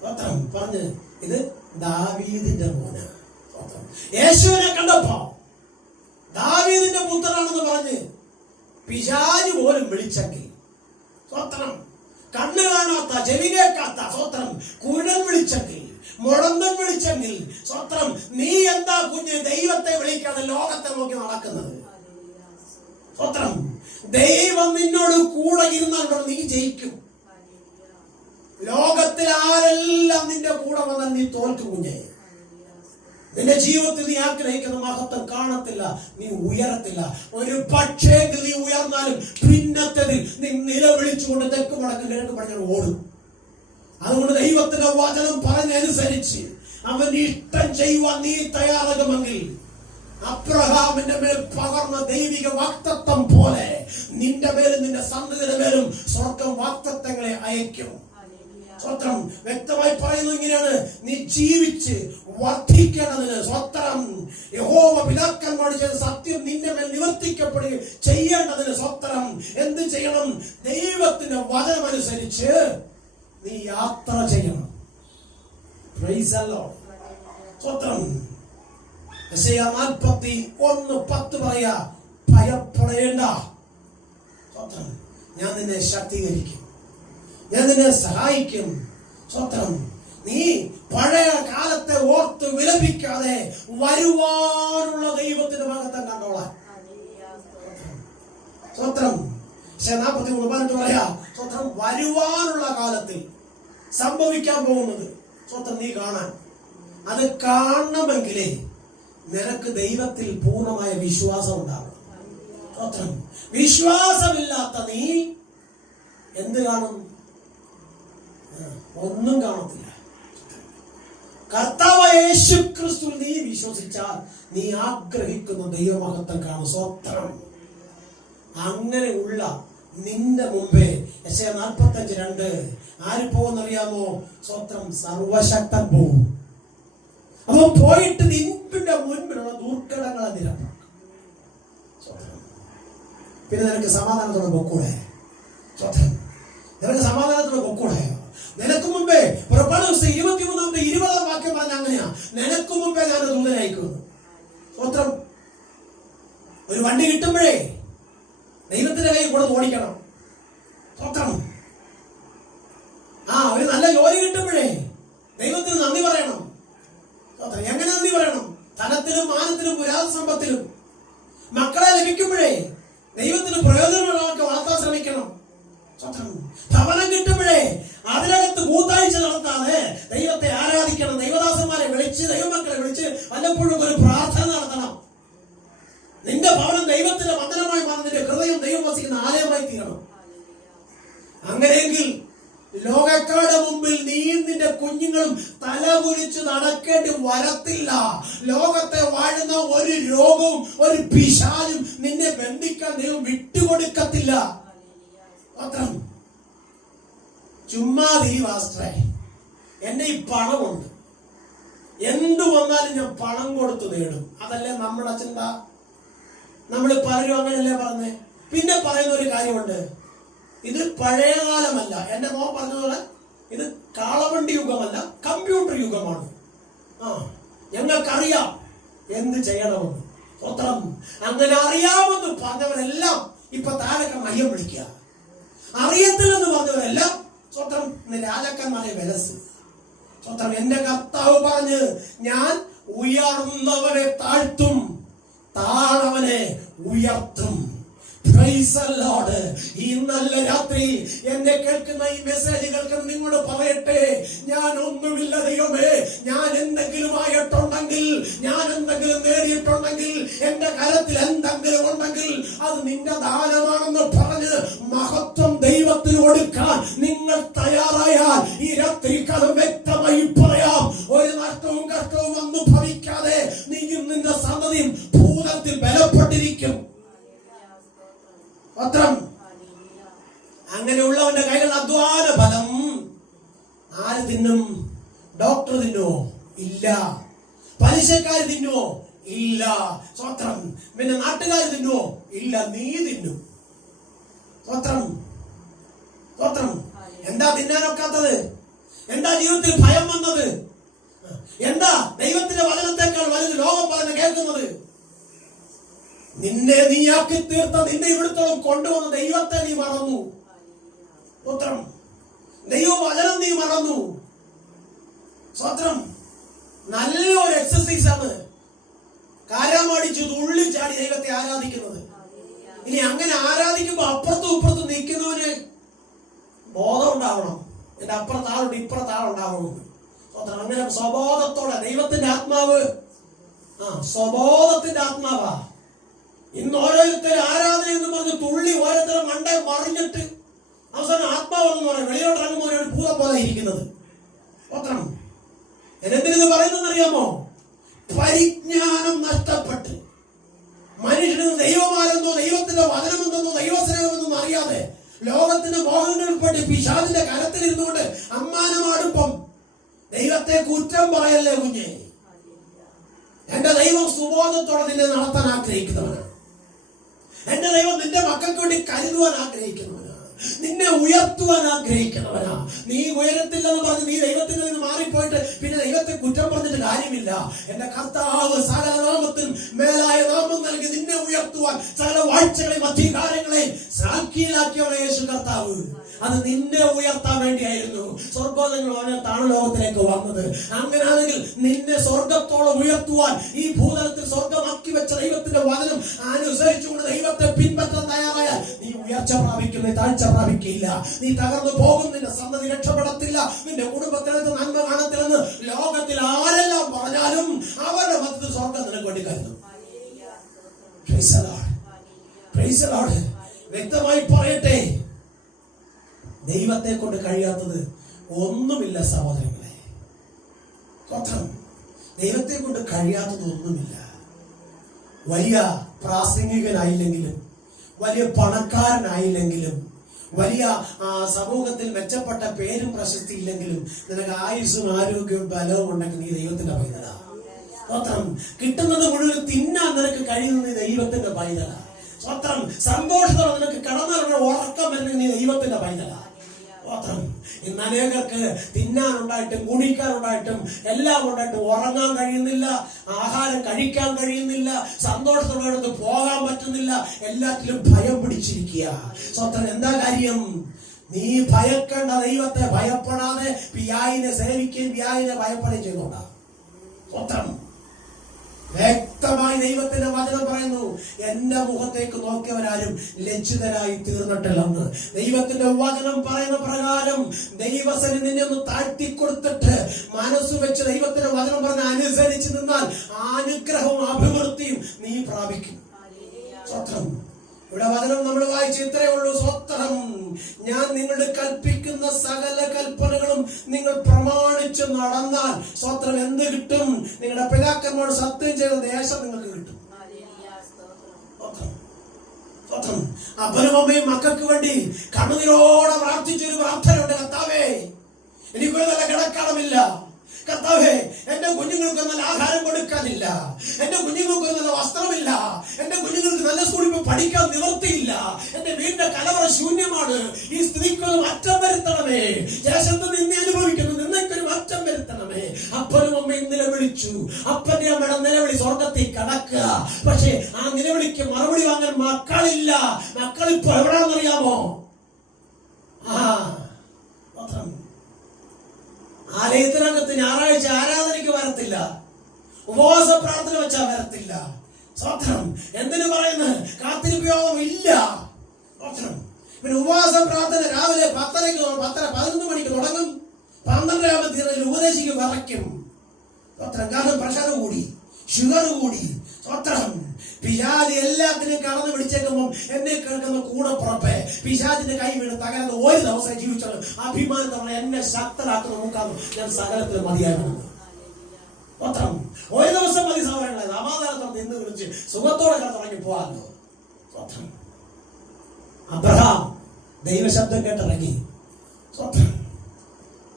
സ്വത്രം. പറഞ്ഞ്, ഇത് ദാവീദിന്റെ മോനാ. സ്വത്രം. യേശുവിനെ കണ്ടപ്പോ ദാവീദിന്റെ പുത്രനാണെന്ന് പറഞ്ഞ് പിശാച് പോലും വിളിച്ചെങ്കിൽ. സ്വത്രം. കണ്ണ് കാണാത്ത, ചെവി കേൾക്കാത്ത, സ്വത്രം കുരുടൻ വിളിച്ചെങ്കിൽ, മുടന്തൻ വിളിച്ചെങ്കിൽ. സ്വത്രം. നീ എന്താ കുഞ്ഞ് ദൈവത്തെ വിളിക്കാതെ ലോകത്തെ നോക്കി നടക്കുന്നത്? സ്വത്രം. ദൈവം നിന്നോട് കൂടെ ഇരുന്നാണ്ടോ നീ ജയിക്കും. ലോകത്തിൽ ആരെല്ലാം നിന്റെ കൂടെ വന്നാൽ നീ തോൽക്കും കുഞ്ഞെ. നിന്റെ ജീവിതത്തിൽ നീ ആഗ്രഹിക്കുന്ന മഹത്വം കാണത്തില്ല, നീ ഉയരത്തില്ല. ഒരു പക്ഷേ നീ ഉയർന്നാലും പിന്നത്തതിൽ നീ നിലവിളിച്ചുകൊണ്ട് തെക്ക് വടക്ക് കിഴക്ക് പടിഞ്ഞാറ് ഓടും. അതുകൊണ്ട് ദൈവത്തിന്റെ വചനം പറഞ്ഞനുസരിച്ച് അവൻ ഇഷ്ടം ചെയ്യുവാൻ നീ തയ്യാറാകുമെങ്കിൽ അബ്രഹാമിന്റെ മേൽ പകർന്ന ദൈവിക വാഗ്ദത്തം പോലെ നിന്റെ മേലും നിന്റെ സന്തതിയുടെ മേലും സ്വർഗം വാഗ്ദത്തങ്ങളെ അയക്കും. സ്വത്രം. വ്യക്തമായി പറയുന്നത് ഇങ്ങനെയാണ്, നീ ജീവിച്ച് വർദ്ധിക്കേണ്ടതിന്. സ്വത്രം. യഹോവ പിതാക്കന്മാരോട് ചെയ്ത സത്യം നിന്റെ മേൽ നിവർത്തിക്കപ്പെടുകയും ചെയ്യേണ്ടതിന്. സ്വത്രം. എന്ത് ചെയ്യണം? ദൈവത്തിന്റെ വചനമനുസരിച്ച് നീ യാത്ര ചെയ്യണം. Price the Lord. സ്വത്രം. യെശയ്യാ 41:10 പറയാ, ഭയപ്പെടേണ്ട. സ്വത്രം. ഞാൻ നിന്നെ ശക്തീകരിക്കും. ഞാൻ നിന്നെ സഹായിക്കും. സ്വത്രം. നീ പഴയ കാലത്തെ ഓർത്ത് വിലപിക്കാതെ വരുവാനുള്ള ദൈവത്തിന്റെ ഭാഗത്തെ കണ്ടോളാൻ. സ്വത്രം. 43 പറയാ, സ്വത്രം വരുവാനുള്ള കാലത്തിൽ സംഭവിക്കാൻ പോകുന്നത് സ്വത്രം നീ കാണാൻ. അത് കാണണമെങ്കിലേ നിനക്ക് ദൈവത്തിൽ പൂർണ്ണമായ വിശ്വാസം ഉണ്ടാവണം. സ്വത്രം. വിശ്വാസമില്ലാത്ത നീ എന്ത് കാണും? ഒന്നും കാണത്തില്ല. കർത്താവായ യേശു ക്രിസ്തു നീ വിശ്വസിച്ചാൽ നീ ആഗ്രഹിക്കുന്ന ദൈവമഹത്വം കാണും. സ്വത്രം. അങ്ങനെ ഉള്ള നിന്റെ മുമ്പേ യെശയ്യാ 45:2 ആര് പോകുന്നറിയാമോ? സ്വത്രം. സർവശക്തൻ പോകും. അവൻ പോയിട്ട് നിന്റെ മുൻപിലുള്ള ദുർഘടങ്ങളെ നിരപ്പാക്കും. പിന്നെ നിനക്ക് സമാധാനത്തോടെ പൊക്കൂടെ? സ്വത്രം. നിനക്ക് സമാധാനത്തോടെ പൊക്കൂടെ? നിനക്ക് മുമ്പേ പുറപ്പാട് 23-20 വാക്യം പറഞ്ഞ അങ്ങനെയാ, നിനക്ക് മുമ്പേ ഞാൻ ദൂതനയക്കുന്നു. സ്വത്രം. ഒരു വണ്ടി കിട്ടുമ്പോഴേ ദൈവത്തിന്റെ കൈ കൂടെ ഓടിക്കണം. സ്വത്രം. ഒരു നല്ല ജോലി കിട്ടുമ്പോഴേ ദൈവത്തിന് നന്ദി പറയണം. സ്വത്രം. എങ്ങനെ നന്ദി പറയണം? ധനത്തിലും മാനത്തിലും പുരാതന സമ്പത്തിലും. മക്കളെ ലഭിക്കുമ്പോഴേ ദൈവത്തിന് പ്രയോജനമുള്ളവർക്ക് വളർത്താൻ ശ്രമിക്കണം. സ്വത്രം. ഭവനം കിട്ടുമ്പോഴേ അതിനകത്ത് കൂത്താഴ്ച നടത്താതെ ദൈവത്തെ ആരാധിക്കണം. ദൈവദാസന്മാരെ വിളിച്ച്, ദൈവമക്കളെ വിളിച്ച് വല്ലപ്പോഴും ഒരു പ്രാർത്ഥന നടത്തണം. നിന്റെ ഭവനം ദൈവത്തിന്റെ മന്ദിരമായി മാറും. നിന്റെ ഹൃദയം ദൈവം വസിക്കുന്ന ആലയമായി തീരണം. അങ്ങനെയെങ്കിൽ ലോകക്കാരുടെ മുമ്പിൽ നീ നിന്റെ കുഞ്ഞുങ്ങളും തലകുലിച്ച് നടക്കേണ്ടി വരത്തില്ല. ലോകത്തെ വാഴുന്ന ഒരു രോഗവും ഒരു പിശാചും നിന്നെ ബന്ധിക്കാൻ ദൈവം വിട്ടുകൊടുക്കത്തില്ല. മാത്രം. ചുമ്മാതി വാസ്ത്രേ, എന്റെ ഈ പണമുണ്ട്, എന്തു വന്നാലും ഞാൻ പണം കൊടുത്തു നേടും. അതല്ലേ നമ്മുടെ ചിന്ത. നമ്മൾ പലരും അങ്ങനെയല്ലേ പറഞ്ഞേ. പിന്നെ പറയുന്ന ഒരു കാര്യമുണ്ട്, ഇത് പഴയകാലമല്ല. എന്റെ മോൻ പറഞ്ഞതുപോലെ ഇത് കാളവണ്ടി യുഗമല്ല, കമ്പ്യൂട്ടർ യുഗമാണ്. ഞങ്ങൾക്കറിയാം എന്ത് ചെയ്യണമെന്ന്. സ്വത്രം. അങ്ങനെ അറിയാമെന്ന് പറഞ്ഞവരെല്ലാം ഇപ്പൊ താഴെ മഹ്യം വിളിക്കുക. അറിയത്തില്ലെന്ന് പറഞ്ഞവരെല്ലാം സ്വത്രം രാജാക്കന്മാരെ വിലസ്. സ്വത്രം. എന്റെ കർത്താവ് പറഞ്ഞ്, ഞാൻ ഉയർന്നവനെ താഴ്ത്തും, താഴവനെ ഉയർത്തും. ഈ നല്ല രാത്രി എന്നെ കേൾക്കുന്ന ഈ മെസ്സേജുകൾക്ക് നിങ്ങളോട് പറയട്ടെ, ഞാൻ ഒന്നുമില്ല ദൈവമേ. ഞാൻ എന്തെങ്കിലും ആയിട്ടുണ്ടെങ്കിൽ, ഞാൻ എന്തെങ്കിലും നേടിയിട്ടുണ്ടെങ്കിൽ, എന്റെ കരത്തിൽ എന്തെങ്കിലും ഉണ്ടെങ്കിൽ അത് നിന്റെ ദാനമാണെന്ന് പറഞ്ഞ് മഹത്വം ദൈവത്തിന് കൊടുക്കാൻ നിങ്ങൾ തയ്യാറായാൽ ഈ രാത്രിക്കാലം വ്യക്തമായി പറയാം, ഒരു നഷ്ടവും കഷ്ടവും ഒന്നും ഭവിക്കാതെ നീയും നിന്റെ സന്തതിയും ഭൂതത്തിൽ ബലപ്പെട്ടിരിക്കും. പത്രം. അങ്ങനെയുള്ളവന്റെ കൈകൾ അധ്വാന ഫലം ആര് തിന്നും? ഡോക്ടർ തിന്നുവോ? ഇല്ല. പലിശക്കാര് തിന്നുവോ? ഇല്ല. സ്വത്രം. പിന്നെ നാട്ടുകാർ തിന്നുവോ? ഇല്ല. നീ തിന്നും. സ്വത്രം. സ്വത്രം. എന്താ തിന്നാനൊക്കാത്തത്? എന്താ ജീവിതത്തിൽ ഭയം വന്നത്? എന്താ ദൈവത്തിന്റെ വചനത്തെക്കാൾ വലുത് ലോകം പറഞ്ഞ് കേൾക്കുന്നത്? നിന്നെ നീയാക്കി തീർത്ത, നിന്നെ ഇവിടുത്തോളം കൊണ്ടുവന്ന ദൈവത്തെ നീ മറന്നു. പുത്രം. ദൈവവചനം നീ മറന്നു. സ്വത്രം. നല്ലൊരു എക്സസൈസ് ആണ് കാരാമടിച്ച് തുള്ളിച്ചാടി ദൈവത്തെ ആരാധിക്കുന്നത്. ഇനി അങ്ങനെ ആരാധിക്കുമ്പോ അപ്പുറത്തും ഇപ്പുറത്തും നിൽക്കുന്നവന് ബോധം ഉണ്ടാവണം. എന്റെ അപ്പുറത്താളുണ്ട്, ഇപ്പുറത്താളുണ്ടാവണം. സ്വത്രം. അങ്ങനെ സ്വബോധത്തോടെ ദൈവത്തിന്റെ ആത്മാവ്, സ്വബോധത്തിന്റെ ആത്മാവാ. ഇന്ന് ഓരോരുത്തർ ആരാധന എന്ന് പറഞ്ഞ് തുള്ളി ഓരോരുത്തരും മണ്ടേ മറിഞ്ഞിട്ട് അവസാനം ആത്മാവെന്ന് പറയും. വെളിയോട്ട് ഇറങ്ങുമ്പോൾ ഒരു ഭൂതം പോലെ ഇരിക്കുന്നത്. സ്വത്രം. എന്തിനു പറയുന്നറിയാമോ? പരിജ്ഞാനം നഷ്ടപ്പെട്ട് മനുഷ്യന് ദൈവമാരെന്നോ ദൈവത്തിന്റെ വചനമെന്നോ ദൈവസ്നേഹമെന്നോ അറിയാതെ ലോകത്തിന്റെ മോഹങ്ങളിൽപ്പെട്ട് പിശാചിന്റെ കരത്തിലിരുന്നുകൊണ്ട് അമ്മാനമാടുമ്പം ദൈവത്തെ കുറ്റം പറയല്ലേ കുഞ്ഞെ. എന്റെ ദൈവം സുബോധത്തോടെ നിന്നെ നടത്താൻ ആഗ്രഹിക്കുന്നവനാണ്. എന്റെ ദൈവം നിന്റെ മക്കൾക്ക് വേണ്ടി കരുതുവാൻ ആഗ്രഹിക്കുന്നവനാണ്. നിന്നെ ഉയർത്തുവാൻ ആഗ്രഹിക്കുന്നവനാ. നീ ഉയരത്തില്ലെന്ന് പറഞ്ഞ് നീ ദൈവത്തിൽ നിന്ന് മാറിപ്പോയിട്ട് പിന്നെ ദൈവത്തെ കുറ്റം പറഞ്ഞിട്ട് കാര്യമില്ല. എന്റെ കർത്താവ് സകല നാമത്തിനും മേലായ നാമം നൽകി നിന്നെ ഉയർത്തുവാൻ സകല വാഴ്ചകളെയും അധികാരങ്ങളെയും സാക്ഷീലാക്കിയവനെ യേശു കർത്താവ്. അത് നിന്നെ ഉയർത്താൻ വേണ്ടിയായിരുന്നു സ്വർഗോദങ്ങൾ അവനെ താണുലോകത്തിലേക്ക് വന്നത്. അങ്ങനെയാണെങ്കിൽ നിന്നെ സ്വർഗത്തോളം ഉയർത്തുവാൻ ഈ ഭൂതലത്തിൽ സ്വർഗമാക്കി വെച്ച ദൈവത്തിന്റെ വചനം അനുസരിച്ചുകൊണ്ട് ദൈവത്തെ പിൻപറ്റാൻ തയ്യാറായാൽ നീ ഉയർച്ച പ്രാപിക്കും, നീ താഴ്ച പ്രാപിക്കില്ല. നീ തകർന്നു പോകും, നിന്റെ സന്തതി രക്ഷപ്പെടത്തില്ല, നിന്റെ കുടുംബത്തിനകത്ത് നന്മ കാണത്തില്ലെന്ന് ലോകത്തിൽ ആരെല്ലാം പറഞ്ഞാലും അവരുടെ മധ്യത്തിൽ സ്വർഗം നിനക്ക് വേണ്ടി കരുതും. വ്യക്തമായി പറയട്ടെ, ദൈവത്തെ കൊണ്ട് കഴിയാത്തത് ഒന്നുമില്ല സഹോദരങ്ങളെ. സ്വന്തം ദൈവത്തെ കൊണ്ട് കഴിയാത്തത് ഒന്നുമില്ല. വലിയ പ്രാസംഗികനായില്ലെങ്കിലും, വലിയ പണക്കാരനായില്ലെങ്കിലും, വലിയ സമൂഹത്തിൽ മെച്ചപ്പെട്ട പേരും പ്രശസ്തി ഇല്ലെങ്കിലും നിനക്ക് ആയുസ്സും ആരോഗ്യവും ബലവും ഉണ്ടെങ്കിൽ നീ ദൈവത്തിന്റെ പൈതലാ. സ്വത്രം കിട്ടുന്നത് മുഴുവൻ തിന്നാൻ നിനക്ക് കഴിയുന്നത് നീ ദൈവത്തിന്റെ പൈതലാ. സ്വത്രം സന്തോഷത്തോടെ നിനക്ക് കിടന്നുള്ള ഉറക്കം വരുന്നത് നീ ദൈവത്തിന്റെ പൈതലാ. സ്വത്രം ഇന്ന് അനേകർക്ക് തിന്നാനുണ്ടായിട്ടും കുടിക്കാനുണ്ടായിട്ടും എല്ലാം ഉണ്ടായിട്ടും ഉറങ്ങാൻ കഴിയുന്നില്ല, ആഹാരം കഴിക്കാൻ കഴിയുന്നില്ല, സന്തോഷത്തോടെ പോകാൻ പറ്റുന്നില്ല, എല്ലാത്തിലും ഭയം പിടിച്ചിരിക്കുക. സ്വത്രം എന്താ കാര്യം? നീ ഭയക്കേണ്ട ദൈവത്തെ ഭയപ്പെടാതെ പിയായിനെ സേവിക്കുകയും പിയായിനെ ഭയപ്പെടുകയും ചെയ്തോണ്ടാ. സ്വത്രം വ്യക്തമായി ദൈവത്തിന്റെ വചനം പറയുന്നു, എന്റെ മുഖത്തേക്ക് നോക്കിയവരാരും ലജ്ജിതരായി തീർന്നിട്ടില്ലെന്ന്. ദൈവത്തിന്റെ വചനം പറയുന്ന പ്രകാരം ദൈവസനെ നിന്നെ ഒന്ന് താഴ്ത്തിക്കൊടുത്തിട്ട് മനസ്സ് വെച്ച് ദൈവത്തിന്റെ വചനം പറഞ്ഞ് അനുസരിച്ച് നിന്നാൽ അനുഗ്രഹവും അഭിവൃദ്ധിയും നീ പ്രാപിക്കും. സ്വത്രം ഇവിടെ വചനം നമ്മൾ വായിച്ച് ഇത്രയേ ഉള്ളൂ. സ്വത്രം ഞാൻ നിങ്ങളുടെ കൽപ്പിക്കുന്ന സകല കൽപ്പനകളും നിങ്ങൾ പ്രമാണിച്ച് നടന്നാൽ സ്വത്രം എന്ത് കിട്ടും? നിങ്ങളുടെ പിതാക്കന്മാരോട് സത്യം ചെയ്ത ദേശം നിങ്ങൾക്ക് കിട്ടും. സ്വത്രം അപ്പനും അമ്മയും മക്കൾക്ക് വേണ്ടി കണ്ണുനീരോടെ പ്രാർത്ഥിച്ചൊരു പ്രാർത്ഥനയുണ്ട്. കർത്താവേ, എനിക്കൊരു നല്ല കിടക്കണമില്ല. കർത്താവേ, എന്റെ കുഞ്ഞുങ്ങൾക്ക് നല്ല ആഹാരം കൊടുക്കാനില്ല, എന്റെ കുഞ്ഞുങ്ങൾക്ക് നല്ല വസ്ത്രമില്ല, എന്റെ കുഞ്ഞുങ്ങൾക്ക് നല്ല സ്കൂളിൽ പഠിക്കാൻ നിവർത്തിയില്ല, എന്റെ വീടിന്റെ കലവറ ശൂന്യമാണ്. ഈ സ്ഥിതിക്കൊരു മാറ്റം വരുത്തണമേ. ദേശത്ത് നിന്നെ അനുഭവിക്കുന്നു, നിന്നേക്കൊരു മാറ്റം വരുത്തണമേ. അപ്പനും അമ്മയും നിലവിളിച്ചു. അപ്പന്റെ അമ്മയുടെ നിലവിളി സ്വർഗത്തിൽ കടക്കുക. പക്ഷേ ആ നിലവിളിക്ക് മറുപടി വാങ്ങാൻ മക്കളില്ല. മക്കളിപ്പോ എവിടാന്നറിയാമോ? ആലയത്തിനകത്ത് ഞായറാഴ്ച ആരാധനയ്ക്ക് വരത്തില്ല, ഉപവാസ പ്രാർത്ഥന വെച്ചാൽ വരത്തില്ല. സ്വത്രം എന്തിനു പറയുന്നത്? കാത്തിരിപ്പ് യോഗം ഇല്ല. സ്വത്രം പിന്നെ ഉപവാസ പ്രാർത്ഥന രാവിലെ 10:11 മണിക്ക് തുടങ്ങും, 12 ഉപദേശിക്ക് വരയ്ക്കും. സ്വത്രം കാരണം പ്രഷർ കൂടി, ഷുഗർ കൂടി. സ്വത്രം പിശാച് എല്ലാത്തിനും കടന്നു പിടിച്ചേക്കുമ്പോൾ എന്നെ കേൾക്കുന്ന കൂടെ പുറപ്പെ പിശാചിന്റെ കൈ വീണ് തകർന്ന് ഒരു ദിവസം ജീവിച്ചത് അഭിമാനത്തോടെ എന്നെ ശക്തരാക്കുന്ന നോക്കാന്ന് ഞാൻ സകലത്തിൽ മതിയാകുന്നു. സ്വത്രം ഒരു ദിവസം മതി സഹോദരങ്ങളെ, സമാധാനത്തോടെ നിന്ന് വിളിച്ച് സുഖത്തോടെ കിടന്നിറങ്ങി പോവാല്ലോ. സ്വത്രം അബ്രഹാം ദൈവശബ്ദം കേട്ടിറങ്ങി. സ്വത്രം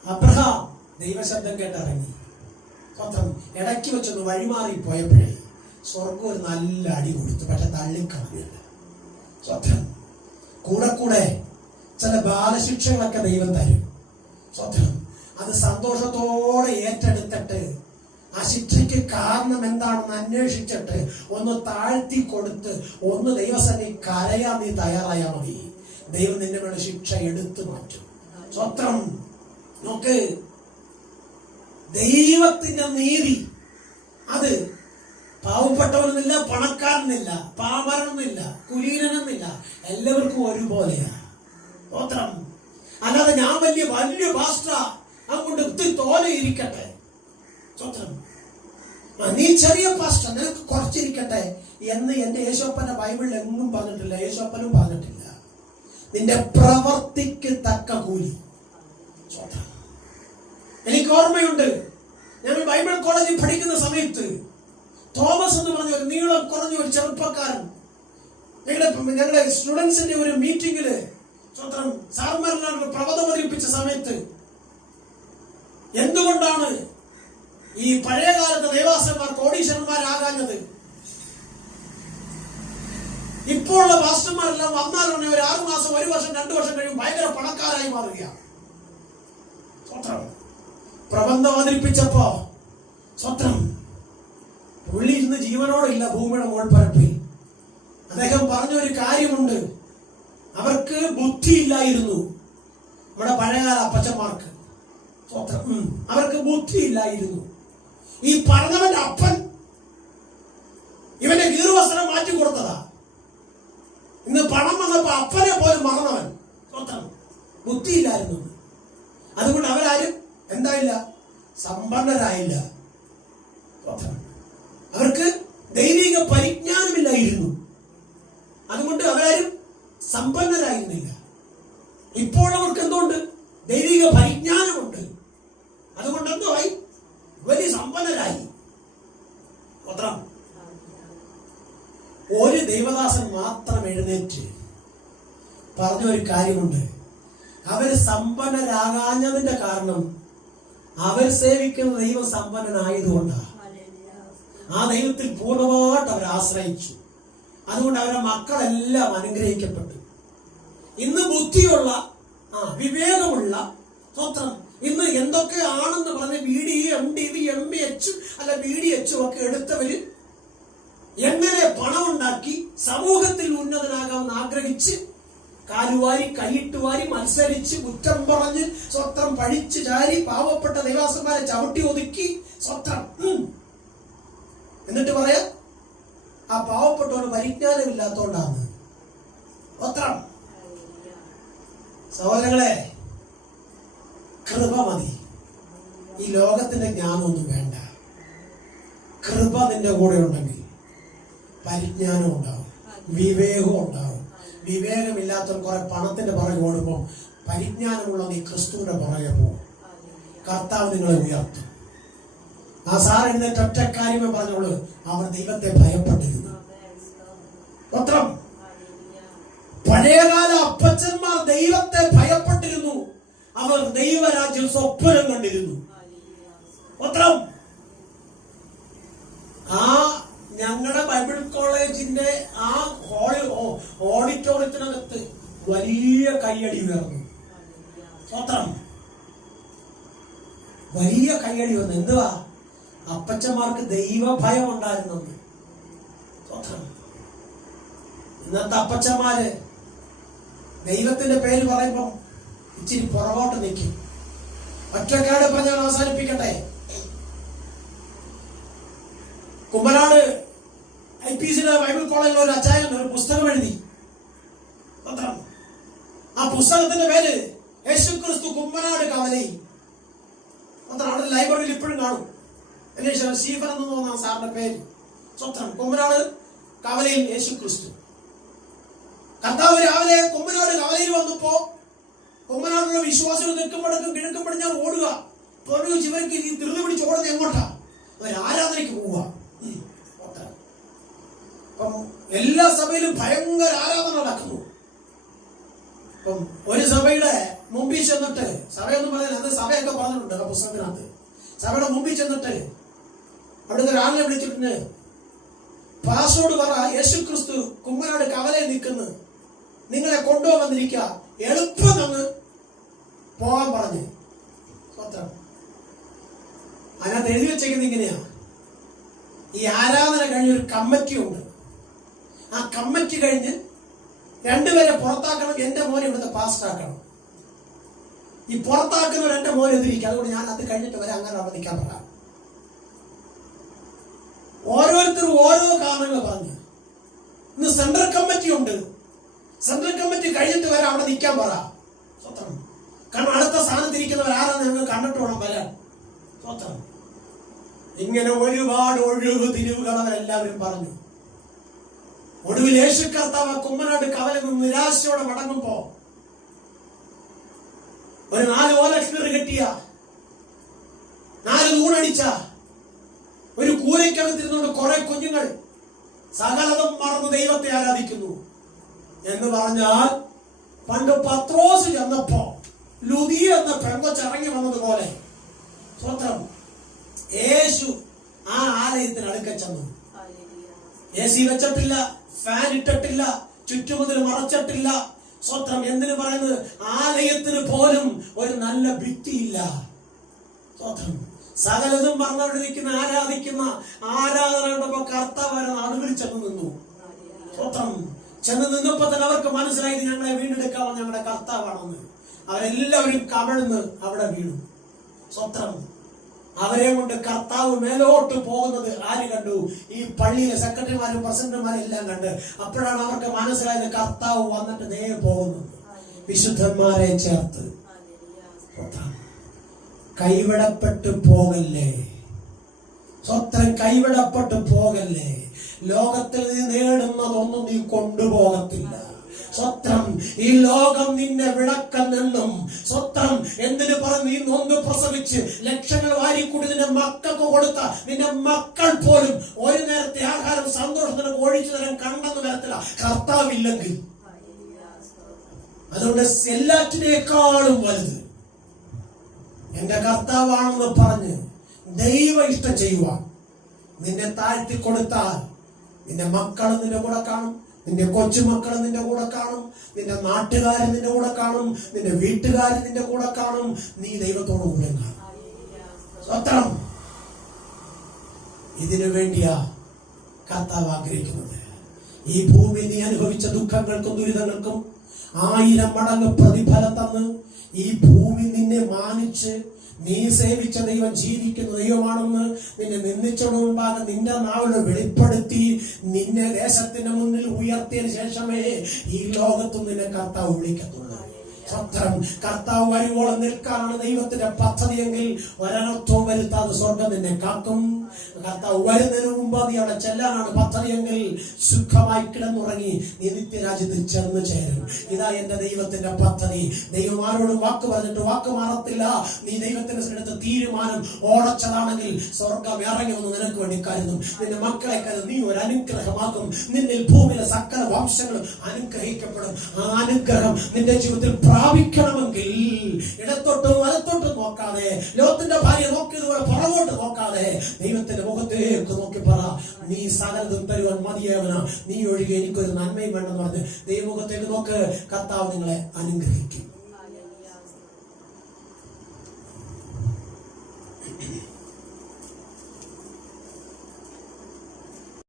അബ്രഹാം ദൈവശബ്ദം കേട്ടിറങ്ങി. സ്വത്രം ഇടയ്ക്ക് വെച്ചൊന്ന് വഴിമാറി പോയപ്പോഴേ സ്വർഗം ഒരു നല്ല അടി കൊടുത്തു, പക്ഷെ തള്ളിക്കളഞ്ഞില്ല. സ്വത്രം കൂടെ കൂടെ ചില ബാലശിക്ഷകളൊക്കെ ദൈവം തരും. സ്വത്രം അത് സന്തോഷത്തോടെ ഏറ്റെടുത്തിട്ട് ആ ശിക്ഷയ്ക്ക് കാരണം എന്താണെന്ന് അന്വേഷിച്ചിട്ട് ഒന്ന് താഴ്ത്തി കൊടുത്ത് ഒന്ന് ദൈവസന്നിധി കരയാൻ നീ തയ്യാറായാൽ മതി. ദൈവം നിന്റെ മേലെ ശിക്ഷ എടുത്തു മാറ്റും. സ്വത്രം നോക്ക്, ദൈവത്തിന്റെ നീതി അത് പാവപ്പെട്ടവനെന്നില്ല, പണക്കാരനില്ല, പാമരനെന്നില്ല, കുലീനനെന്നില്ല, എല്ലാവർക്കും ഒരുപോലെയാ. സ്വത്രം അല്ലാതെ ഞാൻ വലിയ പാസ്റ്റ അതുകൊണ്ട് ഒത്തിരി തോലെ ഇരിക്കട്ടെ. സ്വത്രം നീ ചെറിയ പാസ്റ്റർ, നിനക്ക് കുറച്ചിരിക്കട്ടെ എന്ന് എന്റെ യേശോപ്പന്റെ ബൈബിളിൽ എങ്ങും പറഞ്ഞിട്ടില്ല, യേശോപ്പനും പറഞ്ഞിട്ടില്ല. നിന്റെ പ്രവർത്തിക്ക് തക്ക കൂലി. സ്വത്രം എനിക്ക് ഓർമ്മയുണ്ട്, ഞാൻ ബൈബിൾ കോളേജിൽ പഠിക്കുന്ന സമയത്ത് തോമസ് എന്ന് പറഞ്ഞ ഒരു നീളം കുറഞ്ഞ ഒരു ചെറുപ്പക്കാരൻ ഞങ്ങളുടെ സ്റ്റുഡൻസിന്റെ ഒരു മീറ്റിംഗില് സ്വന്തം സാർമാരിലാണ് പ്രബോധം അവതരിപ്പിച്ച സമയത്ത് എന്തുകൊണ്ടാണ് ഈ പഴയകാലത്ത് ദേവാസന്മാർ കോടീശ്വരന്മാരാകാഞ്ഞത്? ഇപ്പോഴുള്ള പാസ്റ്റർമാരെല്ലാം വന്നാലുടനെ ഒരു 6 മാസം, 1 വർഷം, 2 വർഷം കഴിയും ഭയങ്കര പണക്കാരായി മാറുകയാണ്. സ്വത്രം. പ്രബന്ധം അവതരിപ്പിച്ചപ്പോ സ്വത്രം പുള്ളി ഇന്ന് ജീവനോടില്ല ഭൂമിയുടെ മോൾപ്പരപ്പിൽ. അദ്ദേഹം പറഞ്ഞൊരു കാര്യമുണ്ട്, അവർക്ക് ബുദ്ധിയില്ലായിരുന്നു. നമ്മുടെ പഴയകാല അപ്പച്ചന്മാർക്ക് സ്വത്രം അവർക്ക് ബുദ്ധിയില്ലായിരുന്നു. ഈ പറഞ്ഞവന്റെ അപ്പൻ ഇവന്റെ കീറുവസ്ത്രം മാറ്റി കൊടുത്തതാ. ഇന്ന് പണം വന്നപ്പോ അപ്പനെ പോലും മറന്നവൻ. സ്വത്രം ബുദ്ധിയില്ലായിരുന്നു. അതുകൊണ്ട് അവരാരും എന്തായില്ല, സമ്പന്നരായില്ല. അവർക്ക് ദൈവിക പരിജ്ഞാനമില്ലായിരുന്നു. അതുകൊണ്ട് അവരാരും സമ്പന്നരായിരുന്നില്ല. ഇപ്പോൾ അവർക്ക് എന്തുകൊണ്ട്? ദൈവിക പരിജ്ഞാനമുണ്ട്. അതുകൊണ്ട് എന്തുമായി? വലിയ സമ്പന്നരായി. സ്വത്രം. ഒരു ദൈവദാസൻ മാത്രം എഴുന്നേറ്റ് പറഞ്ഞ ഒരു കാര്യമുണ്ട്. അവർ സമ്പന്നരാകാഞ്ഞതിന്റെ കാരണം അവർ സേവിക്കുന്ന ദൈവം സമ്പന്നനായതുകൊണ്ടാണ്. ആ ദൈവത്തിൽ പൂർണ്ണമായിട്ട് അവർ ആശ്രയിച്ചു. അതുകൊണ്ട് അവരുടെ മക്കളെല്ലാം അനുഗ്രഹിക്കപ്പെട്ടു. ഇന്ന് ബുദ്ധിയുള്ള, വിവേകമുള്ള, സ്വത്രം ഇന്ന് എന്തൊക്കെയാണെന്ന് പറഞ്ഞ് BD, MDV, MBH അല്ല BDH ഒക്കെ എടുത്തവര് എങ്ങനെ പണം ഉണ്ടാക്കി സമൂഹത്തിൽ ഉന്നതനാകാമെന്ന് ആഗ്രഹിച്ച് കാലുവാരി, കൈയിട്ടുവാരി, മത്സരിച്ച്, കുറ്റം പറഞ്ഞ്, സ്വത്രം പഴിച്ച് ചാരി പാവപ്പെട്ട ദൈവാസന്മാരെ ചവിട്ടി ഒതുക്കി സ്വത്രം. എന്നിട്ട് പറയാ ആ പാവപ്പെട്ടവന് പരിജ്ഞാനമില്ലാത്തോണ്ടാണ്. സ്വത്രം. സഹോദരങ്ങളെ, കൃപ മതി. ഈ ലോകത്തിന്റെ ജ്ഞാനമൊന്നും വേണ്ട. കൃപ നിന്റെ കൂടെ ഉണ്ടെങ്കിൽ പരിജ്ഞാനം ഉണ്ടാവും, വിവേകം ഉണ്ടാവും. വിവേകമില്ലാത്തവർ കുറെ പണത്തിന്റെ പുറകെ ഓടുമ്പോൾ പരിജ്ഞാനമുള്ള നീ ക്രിസ്തുവിന്റെ പുറകെ പോകും. കർത്താവ് നിങ്ങളെ ഉയർത്തും. ആ സാർ എഴുന്നേറ്റ് ഒറ്റ കാര്യമേ പറഞ്ഞോളൂ, അവർ ദൈവത്തെ ഭയപ്പെട്ടിരുന്നു. പത്രം. പഴയകാല അപ്പച്ചന്മാർ ദൈവത്തെ ഭയപ്പെട്ടിരുന്നു. അവർ ദൈവരാജ്യം സ്വപ്നം കണ്ടിരുന്നു. പത്രം. ആ ഞങ്ങളുടെ ബൈബിൾ കോളേജിന്റെ ആ ഓഡിറ്റോറിയത്തിനകത്ത് വലിയ കയ്യടി ഉയർന്നു. സ്വത്രം. വലിയ കയ്യടി വന്നു. എന്തുവാ? അപ്പച്ചന്മാർക്ക് ദൈവഭയം ഉണ്ടായിരുന്നു. സ്വത്രം. ഇന്നത്തെ അപ്പച്ചന്മാര് ദൈവത്തിന്റെ പേര് പറയുമ്പോ ഇച്ചിരി പുറകോട്ട് നിൽക്കും. ഒറ്റക്കാട് പറഞ്ഞ ഞാൻ അവസാനിപ്പിക്കട്ടെ. കുമ്പനാട് IPC ബൈബിൾ കോളേജിൽ ഒരു അച്ചായൻ ഒരു പുസ്തകം എഴുതി. ആ പുസ്തകത്തിന്റെ പേര് യേശുക്രിസ്തു കുമ്പനാട് കവലയിൽ. അവിടെ ലൈബ്രറിയിൽ ഇപ്പോഴും കാണും. സ്റ്റീഫൻ എന്ന് തോന്നുന്ന സാറിന്റെ പേര്. സ്വത്രം. കുമ്പനാട് കവലയിൽ യേശുക്രിസ്തു. കർത്താവ് രാവിലെ കുമ്പനാട് കവലയിൽ വന്നപ്പോ കുമ്പനാടുള്ള വിശ്വാസികൾ നിൽക്കുമ്പോഴേക്കും കിഴക്കും പടിഞ്ഞാറ് ഓടുക. ഇവർക്ക് ഈ ധൃതി പിടിച്ച് ഓടുന്നത് എങ്ങോട്ടാ? അവർ ആരാധനയ്ക്ക് പോവുക. അപ്പം എല്ലാ സഭയിലും ഭയങ്കര ആരാധന നടക്കുന്നു. അപ്പം ഒരു സഭയുടെ മുമ്പിൽ ചെന്നിട്ട്, സഭയൊന്നും പറയുന്നത് അത് സഭയൊക്കെ പറഞ്ഞിട്ടുണ്ട് ആ പുസ്തകത്തിനകത്ത്. സഭയുടെ മുമ്പിൽ ചെന്നിട്ട് അവിടുത്തെ ഒരാളിനെ വിളിച്ചിട്ടുണ്ട്, പാസ്റ്ററോട് പറ യേശുക്രിസ്തു കുമ്പനാട് കവലയിൽ നിൽക്കുന്നു, നിങ്ങളെ കൊണ്ടുപോകാന്നിരിക്കുക, എളുപ്പം അങ്ങ് പോകാൻ പറഞ്ഞ്. സ്വത്രം. അതിനകത്ത് എഴുതി വെച്ചേക്കുന്നത് ഇങ്ങനെയാ, ഈ ആരാധന കഴിഞ്ഞൊരു കമ്മിറ്റി ഉണ്ട്. ആ കമ്മിറ്റി കഴിഞ്ഞ് 2 പേരെ പുറത്താക്കണം. എന്റെ മോനെ ഇവിടുത്തെ പാസ്റ്റർ ആക്കണം. ഈ പുറത്താക്കുന്നവർ എന്റെ മോനെ എതിരിക്കും. അതുകൊണ്ട് ഞാൻ അത് കഴിഞ്ഞിട്ട് വരെ അങ്ങനെ അവിടെ നിൽക്കാൻ പറയാം. ഓരോരുത്തരും ഓരോ കാരണങ്ങൾ പറഞ്ഞു. ഇന്ന് സെൻട്രൽ കമ്മിറ്റി ഉണ്ട്. സെൻട്രൽ കമ്മിറ്റി കഴിഞ്ഞിട്ട് വരെ അവിടെ നിൽക്കാൻ പറ. സ്വത്രം. കാരണം അടുത്ത സ്ഥാനത്തിരിക്കുന്നവർ ആരാന്ന് ഞങ്ങൾ കണ്ടിട്ട് വേണം വരാൻ. സ്വത്രം. ഇങ്ങനെ ഒരുപാട് ഒഴിവ് തിരിവുകൾ അവരെല്ലാവരും പറഞ്ഞു. ഒടുവിൽ യേശു കർത്താവ് കുമ്മനാട് കവലിൽ നിന്ന് നിരാശയോടെ മടങ്ങുമ്പോ ഒരു 4 ഓല കീറി കെട്ടിയ, 4 തൂണടിച്ച ഒരു കൂരയ്ക്കകത്തിരുന്നുകൊണ്ട് കുറെ കുഞ്ഞുങ്ങൾ സകലതും മറന്ന് ദൈവത്തെ ആരാധിക്കുന്നു എന്ന് പറഞ്ഞാൽ, പണ്ട് പത്രോസ് ചെന്നപ്പോ ലുദിയ എന്ന പെങ്കൊച്ചിറങ്ങി വന്നതുപോലെ സ്വത്രം യേശു ആ ആലയത്തിന് അടുക്ക ചെന്നു. AC വെച്ചിട്ടില്ല, ഫാൻ ഇട്ടിട്ടില്ല, ചുറ്റുമതിൽ മറച്ചിട്ടില്ല. സ്വത്രം എന്തിനു പറയുന്നത്? ആലയത്തിന് പോലും ഒരു നല്ല ഭിത്തിയില്ല. സ്വത്രം സകലതും പറഞ്ഞവിടെ നിൽക്കുന്ന ആരാധിക്കുന്ന ആരാധനയുടെ കർത്താവ് നടുവിൽ ചെന്ന് നിന്നു. സ്വത്രം ചെന്ന് നിന്നപ്പോ തന്നെ അവർക്ക് മനസ്സിലായി ഞങ്ങളെ വീണ്ടെടുക്കാമെന്ന് ഞങ്ങളുടെ കർത്താവാണെന്ന്. അവരെല്ലാവരും കമഴ്ന്ന് അവിടെ വീണു. സ്വത്രം അവരെ കൊണ്ട് കർത്താവ് മേലോട്ട് പോകുന്നത് ആര് കണ്ടു? ഈ പള്ളിയിലെ സെക്രട്ടറിമാരും പ്രസിഡന്റുമാരും എല്ലാം കണ്ട്. അപ്പോഴാണ് അവർക്ക് മനസ്സിലായത് കർത്താവ് വന്നിട്ട് നേരെ പോകുന്നത് വിശുദ്ധന്മാരെ ചേർത്ത്. കൈവിടപ്പെട്ടു പോകല്ലേ, സ്വത്രം കൈവിടപ്പെട്ടു പോകല്ലേ. ലോകത്തിൽ നീ നേടുന്നതൊന്നും നീ കൊണ്ടുപോകത്തില്ല. സ്വത്രം ഈ ലോകം നിന്നെ വിളക്കം നിന്നും. സ്വത്രം എന്തിനു പറഞ്ഞ് നീ നൊന്ന് പ്രസവിച്ച് ലക്ഷങ്ങൾ വാരിക്കൂടി നിന്റെ മക്കൾക്ക് കൊടുത്ത നിന്റെ മക്കൾ പോലും ഒരു നേരത്തെ ആഹാരം സന്തോഷത്തിന് ഒഴിച്ചു തരാൻ കണ്ടെന്ന് വരത്തില്ല കർത്താവില്ലെങ്കിൽ. അതുകൊണ്ട് എല്ലാറ്റിനേക്കാളും വലുത് എന്റെ കർത്താവാണെന്ന് പറഞ്ഞ് ദൈവ ഇഷ്ടം ചെയ്യുവാൻ നിന്നെ താഴ്ത്തി കൊടുത്താൽ നിന്റെ മക്കളും നിന്റെ കൂടെ കാണും, നിന്റെ കൊച്ചുമക്കളും നിന്റെ കൂടെ കാണും, നിന്റെ നാട്ടുകാരും നിന്റെ കൂടെ കാണും, നിന്റെ വീട്ടുകാരും നിന്റെ കൂടെ കാണും. നീ ദൈവത്തോട് കൂടെ കാണും. സ്വത്രം ഇതിനു വേണ്ടിയാ കർത്താവ് ആഗ്രഹിക്കുന്നത്. ഈ ഭൂമി നീ അനുഭവിച്ച ദുഃഖങ്ങൾക്കും ദുരിതങ്ങൾക്കും 1000 മടങ്ങ് പ്രതിഫലം തന്ന് ഈ ഭൂമി നിന്നെ മാനിച്ച് നീ സേവിച്ച ദൈവം ജീവിക്കുന്ന ദൈവമാണെന്ന് നിന്നെ നിന്ദിച്ചോട് മുമ്പാകെ നിന്റെ നാവിനെ വെളിപ്പെടുത്തി നിന്നെ ദേശത്തിന്റെ മുന്നിൽ ഉയർത്തിയതിനു ശേഷമേ ഈ ലോകത്തും നിന്നെ കർത്താവ് വിളിക്കത്തുള്ളൂ. സ്വത്രം കർത്താവ് വരുവോളം നിൽക്കാനാണ് ദൈവത്തിന്റെ പദ്ധതിയെങ്കിൽ ഒരനർത്ഥവും വരുത്താതെ സ്വർഗം നിന്നെ കാക്കും. കർത്താവ് വരുന്നതിന് മുമ്പ് നീ അവിടെ ചെല്ലാനാണ് പദ്ധതിയെങ്കിൽ സുഖമായി കിടന്നുറങ്ങി നീ നിത്യരാജ്യത്തിൽ ചെന്ന് ചേരും. ഇതാ എന്റെ ദൈവത്തിന്റെ പദ്ധതി. ദൈവം ആരോടും വാക്ക് പറഞ്ഞിട്ട് വാക്ക് മാറത്തില്ല. നീ ദൈവത്തിന്റെ അടുത്ത് തീരുമാനം ഓടച്ചതാണെങ്കിൽ സ്വർഗം ഇറങ്ങി വന്ന് നിനക്ക് വേണ്ടി കരുതും. നിന്റെ മക്കളെ കരുതും. നീ ഒരു അനുഗ്രഹമാക്കും. നിന്നിൽ ഭൂമിയിലെ സകല വംശങ്ങളും അനുഗ്രഹിക്കപ്പെടും. ആ അനുഗ്രഹം നിന്റെ ജീവിതത്തിൽ പ്രാപിക്കണമെങ്കിൽ ഇടത്തോട്ടും വലത്തോട്ടും നോക്കാതെ, ലോകത്തിന്റെ ഭാര്യ നോക്കിയതുപോലെ പുറകോട്ട് നോക്കാതെ ദൈവത്തിന്റെ മുഖത്തേക്ക് നോക്കി പറ, നീ സകലതും തരുവാൻ മതിയാവന, നീ ഒഴികെ എനിക്കൊരു നന്മയും വേണ്ടെന്ന് പറഞ്ഞ് ദൈവമുഖത്തേക്ക് നോക്ക്. കർത്താവ് നിങ്ങളെ അനുഗ്രഹിക്കും.